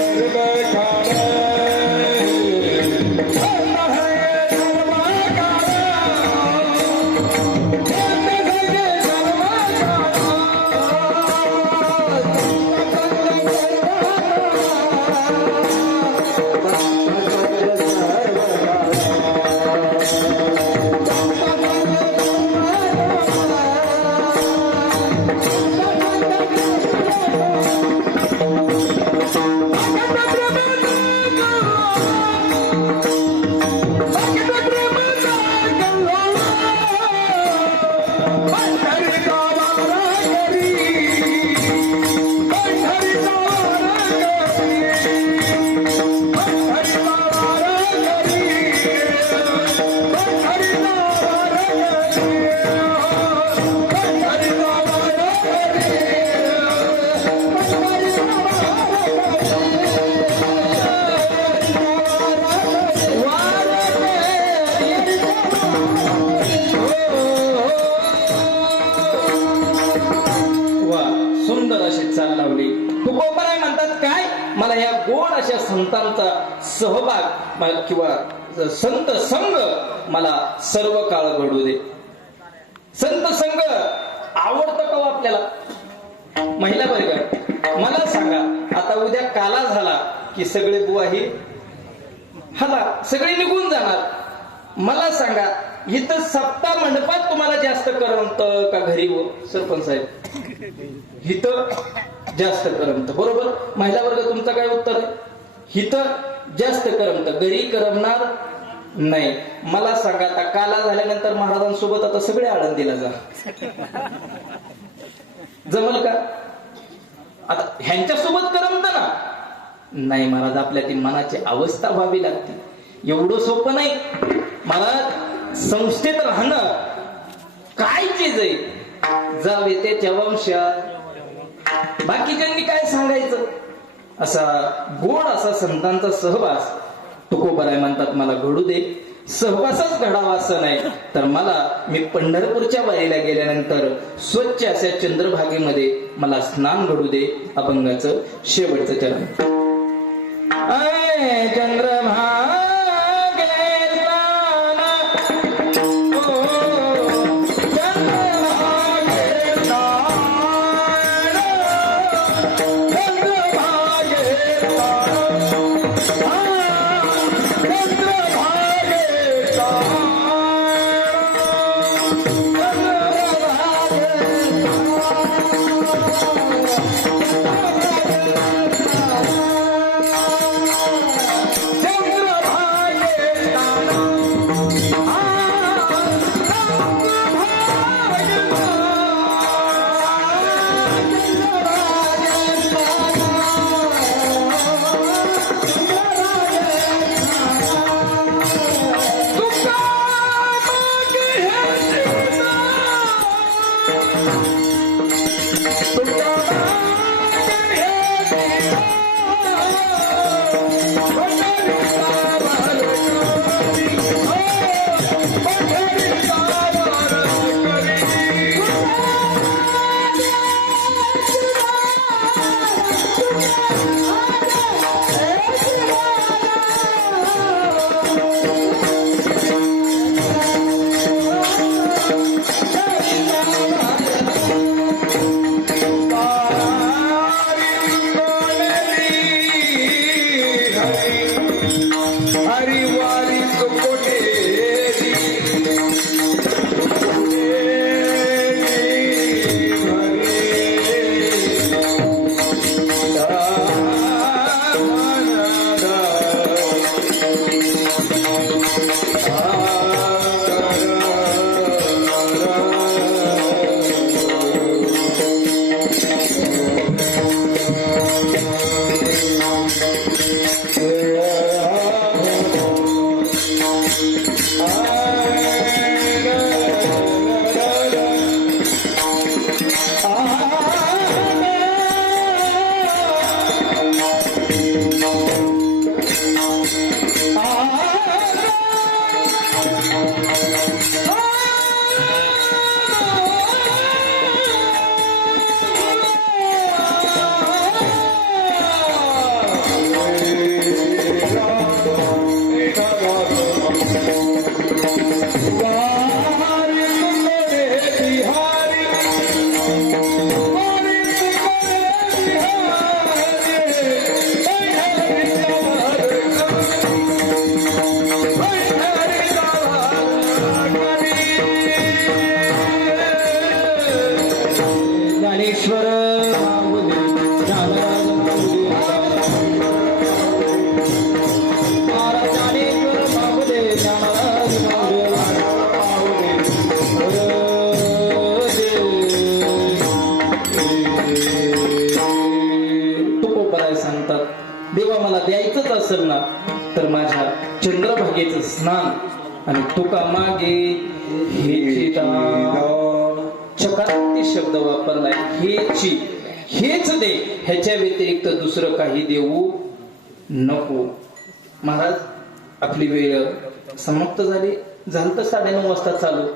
मला या गोड अशा संतांचा सहभाग किंवा संत संग मला सर्व काळ घडू दे. संत संग आवडतं का आपल्याला? महिला वर्ग मला सांगा, आता उद्या काला झाला की सगळे बुवा ही हाला सगळे निघून जाणार. मला सांगा, इथं सप्ताह मंडपात तुम्हाला जास्त करमत का घरी? सरपंच साहेब, इथं जास्त करमत. बरोबर. महिला वर्ग तुमचं काय उत्तर आहे? इथं जास्त करमत, घरी करमणार नाही. मला सांगा, आता काला झाल्यानंतर महाराजांसोबत आता सगळे आळंदीला जा, जमल का? आता ह्यांच्या सोबत करमत ना? नाही महाराज, आपल्या ती मनाची अवस्था व्हावी लागते. एवढं सोपं नाही महाराज. संस्थेत राहणं काय चीज आहे? जावे त्याच्या वंशात, बाकीच्यांनी काय सांगायचं? असा गोड असा संतांचा सहवास तुकोबाराय म्हणतात मला घडू दे. सहवासच घडावा असं नाही तर मी पंढरपूरच्या वारीला गेल्यानंतर स्वच्छ अशा चंद्रभागेमध्ये मला स्नान घडू दे. अभंगाचं शेवटचं चरण. अय चंद्रभागे स्नान, ओ चंद्रभागे स्नान, चंद्रभागे स्नान, देवा मला द्यायचंच असेल ना तर माझ्या चंद्रभागेचं स्नान आणि तुका मागे हेची चकाती शब्द वापरलाय. हेच दे, ह्याच्या व्यतिरिक्त दुसरं काही देऊ नको. महाराज आपली वेळ समाप्त झाली. झालं तर 9:30 वाजता चालू,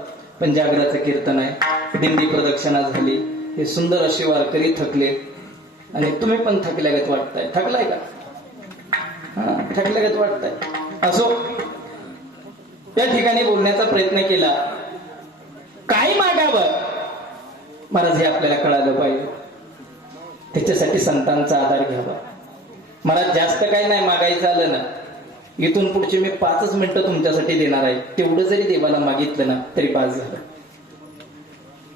पण जागराचं कीर्तन आहे, दिंडी प्रदक्षिणा झाली, हे सुंदर असे वारकरी थकले आणि तुम्ही पण थकल्यागत वाटताय. थकलाय का? थकल्यागत वाटताय. असो, त्या ठिकाणी बोलण्याचा प्रयत्न केला. काय मागावं महाराज हे आपल्याला कळालं पाहिजे. त्याच्यासाठी संतांचा आधार घ्यावा. महाराज जास्त काही नाही मागायचं आलं ना, इथून पुढचे मी 5 मिनिटं तुमच्यासाठी देणार आहे. तेवढं जरी देवाला मागितलं ना तरी पास झालं.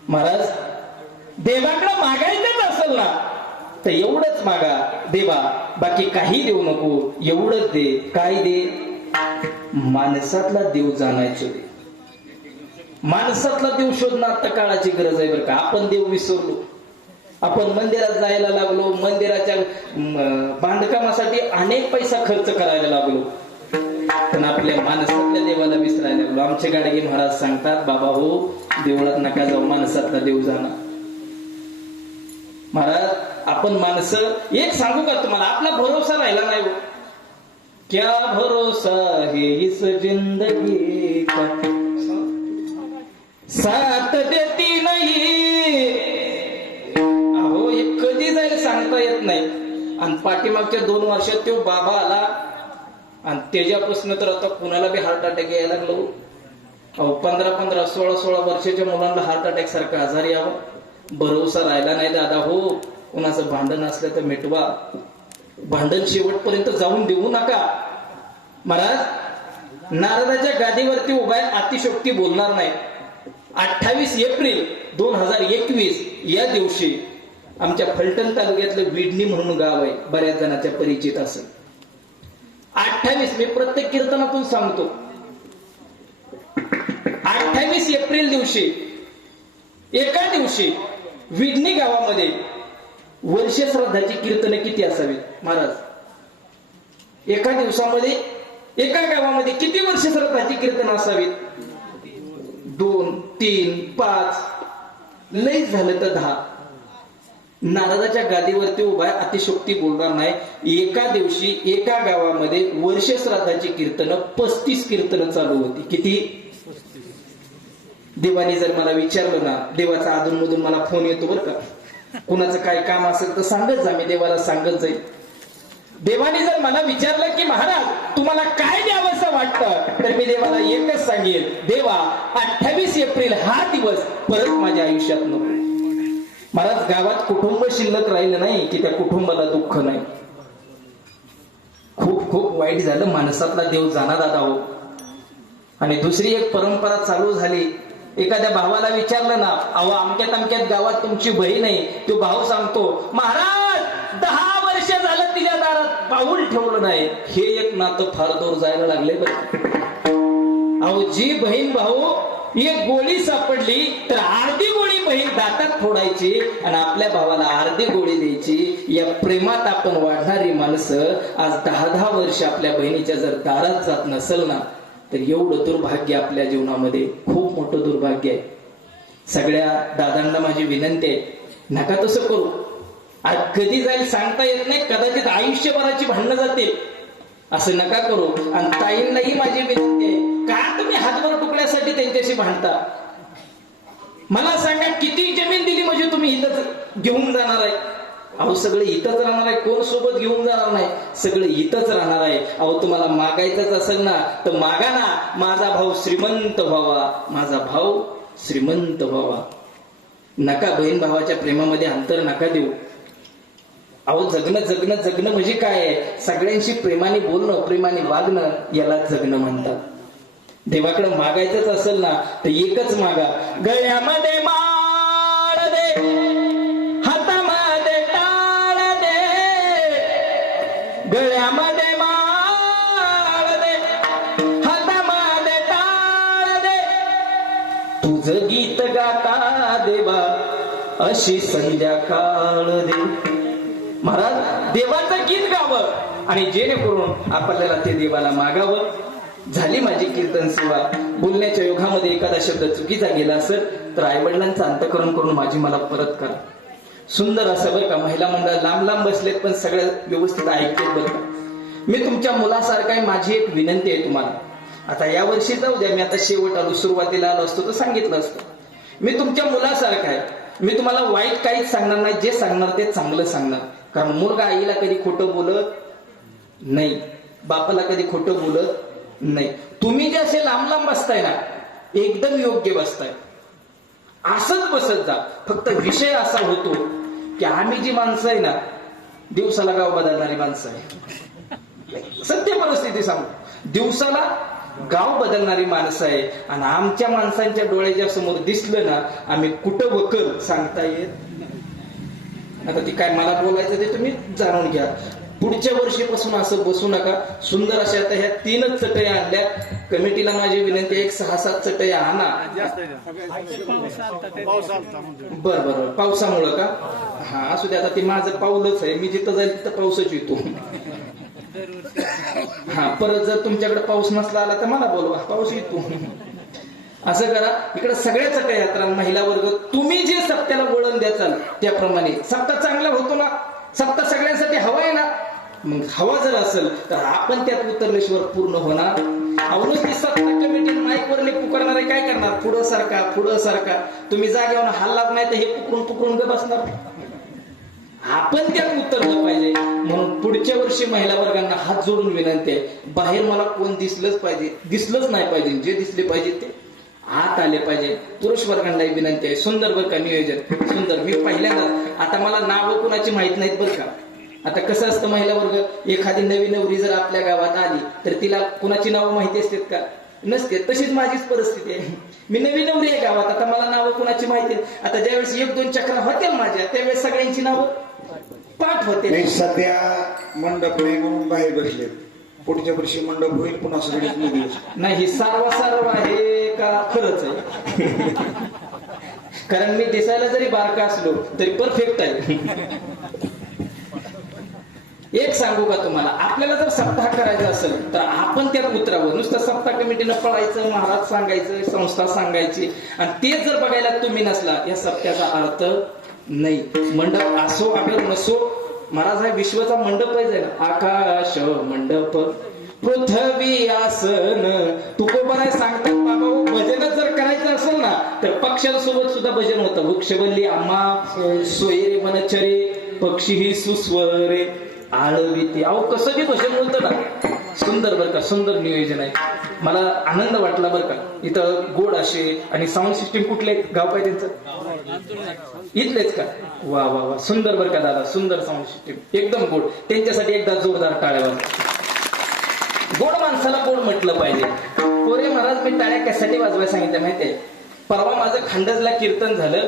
महाराज देवाकडे मागायचंच असेल ना तर एवढंच मागा देवा, बाकी काही देऊ नको. एवढंच दे. काय दे? माणसातला देव जाणायचं दे. माणसातला देव शोधणं आता काळाची गरज आहे बरं का. आपण देव विसरलो. आपण मंदिरात जायला लागलो, मंदिराच्या बांधकामासाठी अनेक पैसा खर्च करायला लागलो, पण आपल्या माणसातल्या देवाला विसरायला लागलो. आमचे गाडगे महाराज सांगतात, बाबा हो, देवळात नका जाऊ, माणसातला देव जाणार. महाराज आपण माणसं, एक सांगू का तुम्हाला, आपला भरोसा राहिला नाही. क्या भरोसा है इस जिंदगी का, साथ देती नाही. अहो हे कधी जाईल सांगता येत नाही. आणि पाठीमागच्या 2 वर्षात तो बाबा आला आणि त्याच्यापासून तर आता कुणाला बी हार्ट अटॅक यायला लागलो. अहो 15-15, 16-16 वर्षाच्या मुलांना हार्ट अटॅक सारखा आजारी यावं. भरोसा राहिला नाही दादा हो. कुणाचं भांडण असलं तर मिटवा, भांडण शेवटपर्यंत जाऊन देऊ नका. महाराज नारदाच्या गादीवरती उभा आहे, अतिशयोक्ती बोलणार नाही. 28 एप्रिल 2021 या दिवशी आमच्या फलटण तालुक्यातलं विडणी म्हणून गाव आहे, बऱ्याच जणांच्या परिचित असेल. 28 मी प्रत्येक कीर्तनातून सांगतो. 28 एप्रिल दिवशी एका दिवशी विडणी गावामध्ये वर्ष श्राद्धाची कीर्तन किती असावीत महाराज? एका दिवसामध्ये एका गावामध्ये किती वर्ष श्राद्धाची कीर्तन असावीत? 2, 3, 5, लई झालं तर 10. नारदाच्या गादीवरती उभा आहे, अतिशोक्ती बोलणार नाही. एका दिवशी एका गावामध्ये वर्ष श्राद्धाची कीर्तन 35 कीर्तन चालू होती. किती? देवाने जर मला विचारलं ना, देवाचा अधूनमधून मला फोन येतो बरं का, कुणाचं काय काम असेल तर सांगत जा, मी देवाला सांगत जाईल. देवाने जर मला विचारलं की महाराज तुम्हाला काय द्यावंसं वाटतं, तर मी देवाला एकच सांगेन, देवा 28 एप्रिल हा दिवस परत माझ्या आयुष्यात नको. महाराज गावात कुटुंब शिल्लक राहिलं नाही की त्या कुटुंबाला दुःख नाही. खूप खूप वाईट झालं. माणसातला देव जाणार दादा हो. आणि दुसरी एक परंपरा चालू झाली. एखाद्या भावाला विचारलं ना, अहो अमक्यात अमक्यात गावात तुमची बहीण आहे, तो भाऊ सांगतो महाराज 10 वर्ष झालं तिच्या दारात पाऊल ठेवलं नाही. हे एक नातं फार दूर जायला लागले बरं. अहो जी बहीण भाऊ एक गोळी सापडली तर अर्धी गोळी बहीण दातात फोडायची आणि आपल्या भावाला अर्धी गोळी द्यायची. या प्रेमात आपण वाढणारी माणसं आज 10-10 वर्ष आपल्या बहिणीच्या जर दारात जात नसेल ना, तर एवढं दुर्भाग्य आपल्या जीवनामध्ये, खूप मोठं दुर्भाग्य आहे. सगळ्या दादांना माझी विनंती आहे, नका तसं करू. आज कधी जाईल सांगता येत नाही, कदाचित आयुष्यभराची भांडणं जातील. असं नका करू. आणि ताईंनाही माझी विनंती आहे, का तुम्ही हातभर तुकड्यासाठी त्यांच्याशी भांडता? मला सांगा किती जमीन दिली म्हणजे तुम्ही इथंच घेऊन जाणार आहे? अहो सगळं इथंच राहणार आहे, कोण सोबत घेऊन जाणार नाही, सगळं इथंच राहणार आहे. अहो तुम्हाला मागायचंच असेल ना तर मागा ना, माझा भाऊ श्रीमंत व्हावा, माझा भाऊ श्रीमंत व्हावा. नका बहीण भावाच्या प्रेमामध्ये अंतर नका देऊ. अहो जगणं जगणं जगणं म्हणजे काय आहे? सगळ्यांशी प्रेमाने बोलणं, प्रेमाने वागणं, याला जगणं म्हणतात. देवाकडे मागायचंच असेल ना तर एकच मागा, गळ्यामध्ये माळ दे, हातामध्ये टाळ दे, गळ्यामध्ये माळ दे, हातामध्ये टाळ दे, तुझं गीत गाता देवा अशी संध्याकाळ दे. महाराज देवाचं गीत गावं आणि जेणेकरून आपल्याला ते देवाला मागावं. झाली माझी कीर्तन सेवा. बोलण्याच्या युगामध्ये एखादा शब्द चुकीचा गेला असेल तर आईवडिलांचं अंतःकरण करून माझी मला परत करा. सुंदर असं बरं का, महिला मंडळ लांब लांब बसलेत पण सगळं व्यवस्थित ऐकतेत बरं का. मी तुमच्या मुलासारखा आहे, माझी एक विनंती आहे तुम्हाला. आता या वर्षी जाऊ द्या, मी आता शेवट आलो, सुरुवातीला आलो असतो तर सांगितलं असतं. मी तुमच्या मुलासारखा आहे. मी तुम्हाला वाईट काहीच सांगणार नाही, जे सांगणार ते चांगलं सांगणार. कारण मुलगा आईला कधी खोटं बोलत नाही, बापाला कधी खोटं बोलत नाही. तुम्ही जे असे लांब लांब बसताय ना, एकदम योग्य बसताय, असंच बसत जा. फक्त विषय असा होतो की आम्ही जी माणसं आहे ना, दिवसाला गाव बदलणारी माणसं आहे. सत्य परिस्थिती सांगू, दिवसाला गाव बदलणारी माणसं आहे. आणि आमच्या माणसांच्या डोळ्याच्या समोर दिसलं ना, आम्ही कुठं वकल सांगता येत. आता ती काय मला बोलायचं ते तुम्ही जाणून घ्या. पुढच्या वर्षीपासून असं बसू नका. सुंदर अशा आता ह्या 3च चटया आणल्या. कमिटीला माझी विनंती आहे, 1-6-7 चटया आणा. बर बर, पावसामुळं का? हा असू दे, आता ते माझं पाऊलच आहे, मी जिथं जाईल तिथं पाऊसच येतो. हा परत जर तुमच्याकडे पाऊस नसला आला तर मला बोलवा, पाऊस येतो. असं करा, इकडे सगळ्या चटया यात्रा, महिला वर्ग, तुम्ही जे सत्याला वळण द्याचाल त्याप्रमाणे सप्ताह चांगला होतो ना. सप्ताह सगळ्यांसाठी हवा आहे ना. मग हवा जर असेल तर आपण त्यात उतरल्याशिवाय पूर्ण होणार. अवनच ती सत्ता कमिटी माईक वरले पुकारणारे काय करणार? पुढं सारखा तुम्ही जागेवर हल्लाच नाही तर हे पुकरून ग बसणार. आपण त्यात उतरलं पाहिजे. म्हणून पुढच्या वर्षी महिला वर्गांना हात जोडून विनंती आहे, बाहेर मला कोण दिसलंच नाही पाहिजे. जे दिसले पाहिजे ते आत आले पाहिजे. पुरुष वर्गांनाही विनंती आहे, सुंदर बरं का नियोजन, सुंदर. मी पहिल्यांदा, आता मला नावं कुणाची माहित नाहीत बरं का. आता कसं असतं महिला वर्ग, एखादी नवी नवरी जर आपल्या गावात आली तर तिला कुणाची नावं माहिती असतात का? नसते. तशीच माझीच परिस्थिती आहे. मी नवी नवरी आहे गावात, आता मला नावं कुणाची माहिती आहे. आता ज्यावेळेस 1-2 चक्रा होत्या माझ्या, त्यावेळेस सगळ्यांची नावं पाठ होते. नाही, सध्या मंडप नाही म्हणून बाहेर बसले. पुढच्या वर्षी मंडप होईल पुन्हा सगळीच निधी. नाही, सारवा आहे का खरंच आहे? कारण मी दिसायला जरी बारका असलो तरी परफेक्ट आहे. एक सांगू का तुम्हाला, आपल्याला जर सप्ताह करायचा असेल तर आपण त्यात उतरावं. नुसतं सप्ताह कमिटीनं पळायचं, महाराज सांगायचं, संस्था सांगायची, आणि ते जर बघायला तुम्ही नसला, या सप्त्याचा अर्थ नाही. मंडप असो अगर नसो, महाराज हा विश्वाचा मंडप पाहिजे ना. आकाश मंडप पृथ्वी आसन तुकोबराय सांगतात बाबा. भजन जर करायचं असेल ना तर पक्ष्यांसोबत सुद्धा भजन होतं. वृक्षवल्ली आम्हा सोयरे मनचरे पक्षी ही सुस्वरे आळविते. अहो कसं बी भजन होतं ना. सुंदर बरं का, सुंदर नियोजन आहे. मला आनंद वाटला बरं का. इथं गोड असे आणि साऊंड सिस्टीम कुठले गाव काय त्यांचं? इथलेच का? वा वा वा, सुंदर बरं का दादा, सुंदर साऊंड सिस्टीम, एकदम गोड. त्यांच्यासाठी एकदा जोरदार टाळ्या वाजवा. गोड माणसाला गोड म्हटलं पाहिजे. कोरे महाराज, मी टाळ्या कशासाठी वाजवायला सांगितलं माहितीये? परवा माझं खंडजला कीर्तन झालं.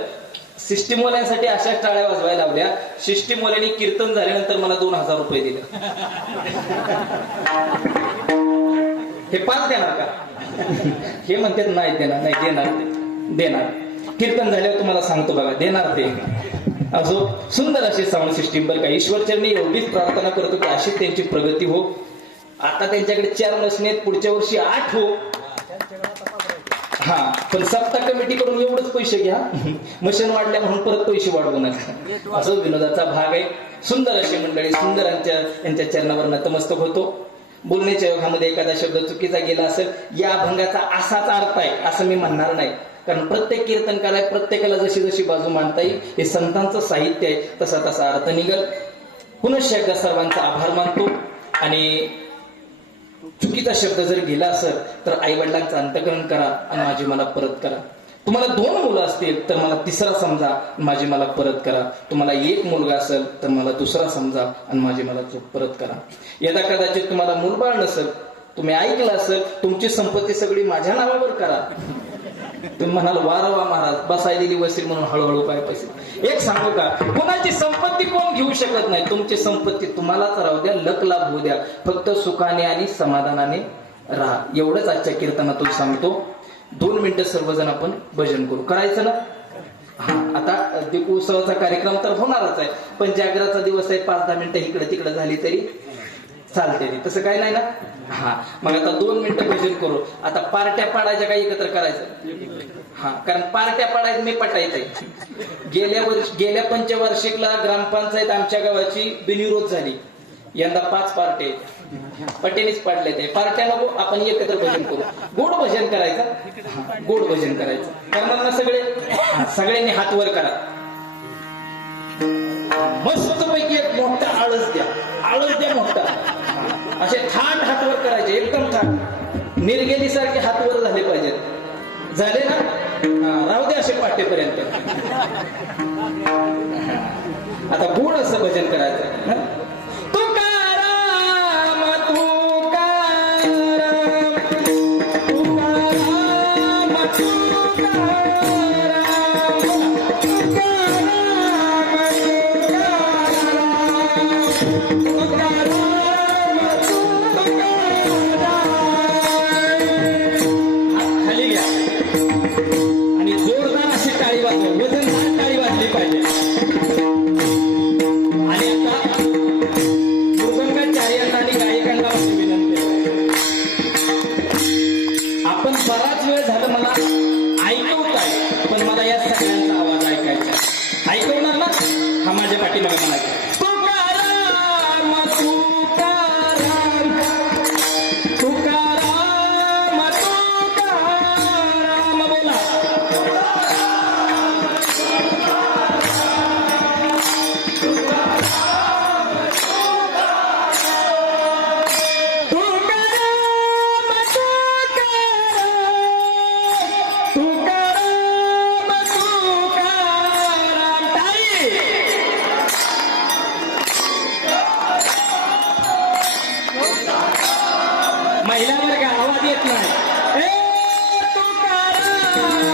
सिस्टीमवाल्यांसाठी अशा टाळ्या वाजवायला लावल्या. सिस्टीमवाल्यांनी कीर्तन झाल्यानंतर मला 2000 रुपये दिले. हे 5 देणार का? हे म्हणतात नाही देणार. नाही देणार. कीर्तन झाल्यावर तुम्हाला सांगतो बघा, देणार ते. असो, सुंदर अशी साऊंड सिस्टीम बरं का. ईश्वरचरणी एवढीच प्रार्थना करतो की अशीच त्यांची प्रगती हो. आता त्यांच्याकडे 4 मशीन, पुढच्या वर्षी 8 हो. हा, पण सप्ताह कमिटीकडून एवढंच पैसे घ्या. मशीन वाढल्या म्हणून परत पैसे वाढवू नका. असं विनोदाचा भाग आहे. सुंदर अशी मंडळी, सुंदर यांच्या चरणावर नतमस्तक होतो. बोलण्याच्या योगामध्ये एखादा शब्द चुकीचा गेला असेल, या अभंगाचा असाच अर्थ आहे असं मी म्हणणार नाही. कारण प्रत्येक कीर्तनकार, प्रत्येकाला जशी जशी बाजू मांडता येईल, हे संतांचं साहित्य आहे, तसा अर्थ निघल. पुनश्च एकदा सर्वांचा आभार मानतो. आणि चुकीचा शब्द जर गेला असेल तर आई वडिलांचं अंतकरण करा आणि माझी मला परत करा. तुम्हाला 2 मुलं असतील तर मला 3रा समजा, माझी मला परत करा. तुम्हाला 1 मुलगा असेल तर मला 2रा समजा आणि माझी मला परत करा. यदा कदाचित तुम्हाला मूलबाळ नसेल, तुम्ही ऐकलं असेल, तुमची संपत्ती सगळी माझ्या नावावर करा. तुम्ही म्हणाल वारवा महाराज, बसायलेली वसील म्हणून हळूहळू काय पैसे. एक सांगू का, कोणाची संपत्ती कोण घेऊ शकत नाही. तुमची संपत्ती तुम्हालाच राहू द्या, लक लाभ होऊ द्या. फक्त सुखाने आणि समाधानाने राहा. एवढंच आजच्या कीर्तनातून सांगतो. 2 मिनिटं सर्वजण आपण भजन करू. करायचं ना? हा, आता दीप उत्सवाचा कार्यक्रम तर होणारच आहे, पण जागराचा दिवस आहे. 5-10 मिनिटं इकडे तिकडे झाली तरी चालते. तसं काय नाही ना? हा, मग आता 2 मिनिटं भजन करू. आता पार्ट्या पाडायच्या काही एकत्र करायचं. हा, कारण पार्ट्या पाडायचं मी पटायचंय. गेल्या पंचवार्षिकला ग्रामपंचायत आमच्या गावाची बिनविरोध झाली. यंदा 5 पार्टे पटेनीच पाडले. ते पार्ट्या नको, आपण एकत्र भजन करू. गोड भजन करायचं. गोड भजन करायचं. करणार ना सगळे? सगळ्यांनी हात वर करा. मस्त पैकी एक मोठा आळस द्या मोठा. असे थाट हात वर करायचे, एकदम थाट, निर्गेलीसारखे हात वर झाले पाहिजेत. झाले ना? राहू दे असे पाटेपर्यंत. आता गोड असं भजन करायचं. बराच वेळ झालं मला ऐकवताय, पण मला या सगळ्यांचा आवाज ऐकायचा. ऐकवणार ना? हा माझ्या पाठीमागे म्हणायचं. तुकाराम बरं का आवाज येत नाही ए तुकाराम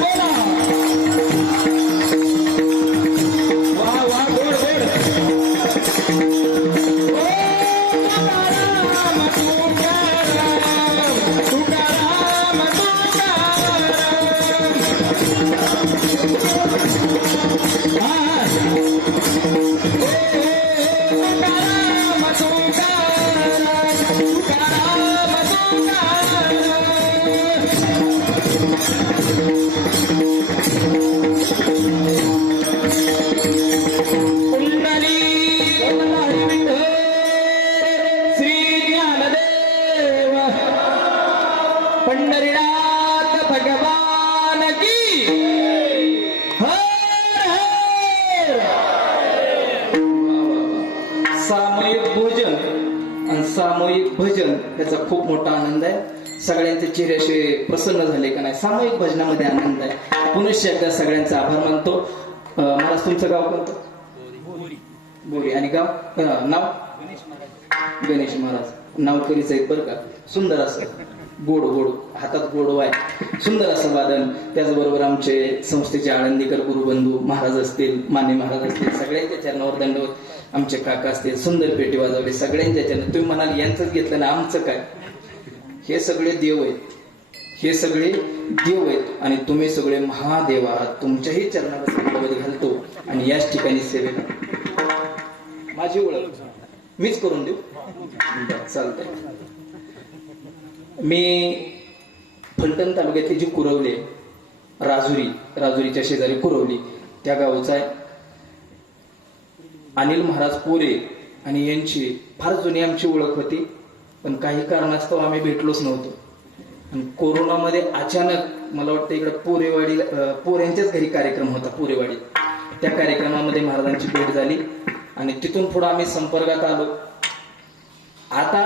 बोला वा वा गोड गोड तुकाराम पंढरीनाथ भगवान की हर हर. सामूहिक भोजन आणि सामूहिक भजन याचा खूप मोठा आनंद आहे. सगळ्यांचे चेहरे असे प्रसन्न झाले का नाही. सामूहिक भजनामध्ये आनंद आहे. पुनश्च एकदा सगळ्यांचा आभार मानतो. मला तुमचं गाव कोणतं? बोरी. आणि गाव नाव गणेश महाराज. नावकरीच आहेत बरं का. सुंदर असं गोड गोड हातात गोड आहे. सुंदर असं वादन. त्याचबरोबर आमचे संस्थेचे आळंदीकर गुरुबंधू महाराज असतील, माने महाराज असतील, सगळ्यांच्या चरणावर दंडवत. आमचे काका असतील, सुंदर पेटी वाजवली सगळ्यांच्या चरण. तुम्ही म्हणाल यांचंच घेतलं ना, आमचं काय. हे सगळे देव आहेत. हे सगळे देव आहेत आणि तुम्ही सगळे महादेव आहात. तुमच्याही चरणावर दंडवत घालतो आणि याच ठिकाणी सेवेला माझी ओळख मीच करून देऊ. चालतंय. मी फलटण तालुक्यातली जी कुरवली राजुरीच्या शेजारी कुरवली त्या गावचा आहे. अनिल महाराज पोरे आणि यांची फार जुनी आमची ओळख होती. पण काही कारणास्तव आम्ही भेटलोच नव्हतो. आणि कोरोनामध्ये अचानक मला वाटतं इकडे पोऱ्यांच्याच घरी कार्यक्रम होता पोरेवाडीत. त्या कार्यक्रमामध्ये महाराजांची भेट झाली आणि तिथून पुढे आम्ही संपर्कात आलो. आता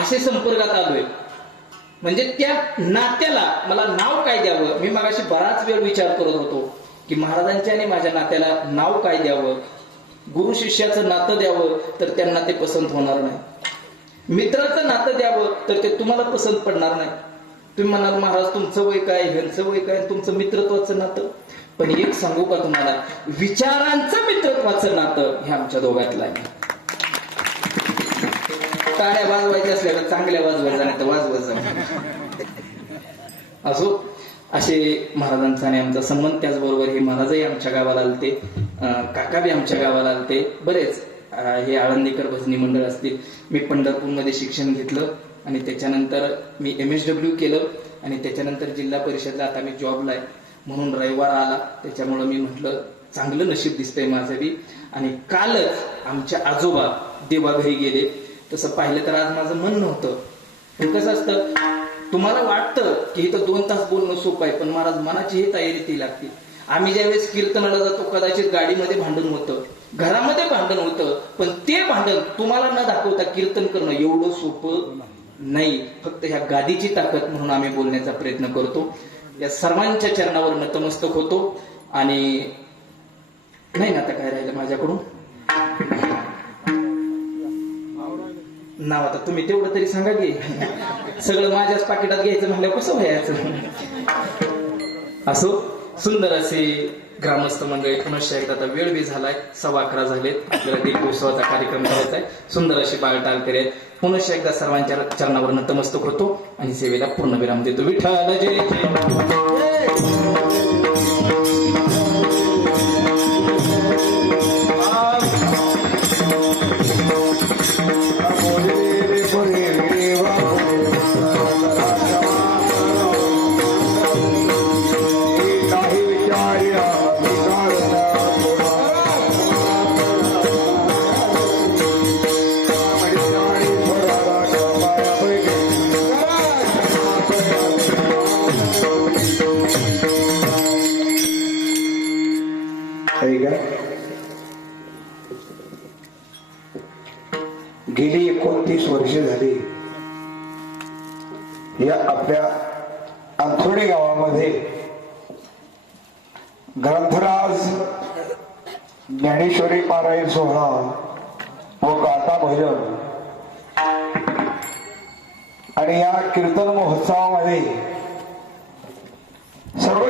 असे संपर्कात आलोय म्हणजे त्या नात्याला मला नाव काय द्यावं. मी मगाशी बराच वेळ विचार करत होतो की महाराजांच्या आणि माझ्या नात्याला नाव काय द्यावं. गुरु शिष्याचं नातं द्यावं तर त्यांना ते पसंत होणार नाही. मित्राचं नातं द्यावं तर ते तुम्हाला पसंत पडणार नाही. तुम्ही म्हणाल महाराज तुमचं वय काय, ह्यांचं वय काय, तुमचं मित्रत्वाचं नातं. पण एक सांगू का तुम्हाला, विचारांचं मित्रत्वाचं नातं हे आमच्या दोघातलं आहे. टाळ्या वाजवायच्या असल्या तर चांगल्या वाजवायच्या नाही तर वाजवायचं. असो असे महाराजांचा आणि आमचा संबंध. त्याचबरोबर हे महाराजही आमच्या गावाला आलते, काका बी आमच्या गावाला आलते. बरेच हे आळंदीकर भजनी मंडळ असतील. मी पंढरपूरमध्ये शिक्षण घेतलं आणि त्याच्यानंतर मी MSW केलं आणि त्याच्यानंतर जिल्हा परिषदला आता मी जॉबला आहे. म्हणून रविवार आला त्याच्यामुळं मी म्हटलं चांगलं नशीब दिसतंय माझं बी. आणि कालच आमच्या आजोबा देवाघरी गेले. तसं पाहिलं तर आज माझं मन नव्हतं. पण कसं असतं, तुम्हाला वाटतं की इथं 2 तास बोलणं सोपं आहे, पण महाराज मनाची ही तयारी ती लागते. आम्ही ज्यावेळेस कीर्तनाला जातो कदाचित गाडीमध्ये भांडण होतं, घरामध्ये भांडण होतं, पण ते भांडण तुम्हाला न दाखवता कीर्तन करणं एवढं सोपं नाही. फक्त ह्या गादीची ताकद म्हणून आम्ही बोलण्याचा प्रयत्न करतो. या सर्वांच्या चरणावर नतमस्तक होतो. आणि नाही ना आता काय राहिलं माझ्याकडून नाव. आता तुम्ही तेवढं तरी सांगा की सगळं माझ्याच पाकिटात घ्यायचं म्हणल्यावर कसं व्हायचं. असो सुंदर असे ग्रामस्थ मंडळी. पुनश्च एकदा आता वेळ बी झालाय, 11:15 झालेत. आपल्याला दीपोत्सवाचा कार्यक्रम करायचा आहे. सुंदर अशी बाळटाल करेल. पुनश्च एकदा सर्वांच्या चरणावर नतमस्तक होतो आणि सेवेला पूर्ण विराम देतो. विठ्ठल जय गेली 29 वर्ष झाली या आपल्या अंथोडे गावामध्ये ग्रंथराज ज्ञानेश्वरी पारायण सोहळा व गाथा भजन आणि या कीर्तन महोत्सवामध्ये सर्व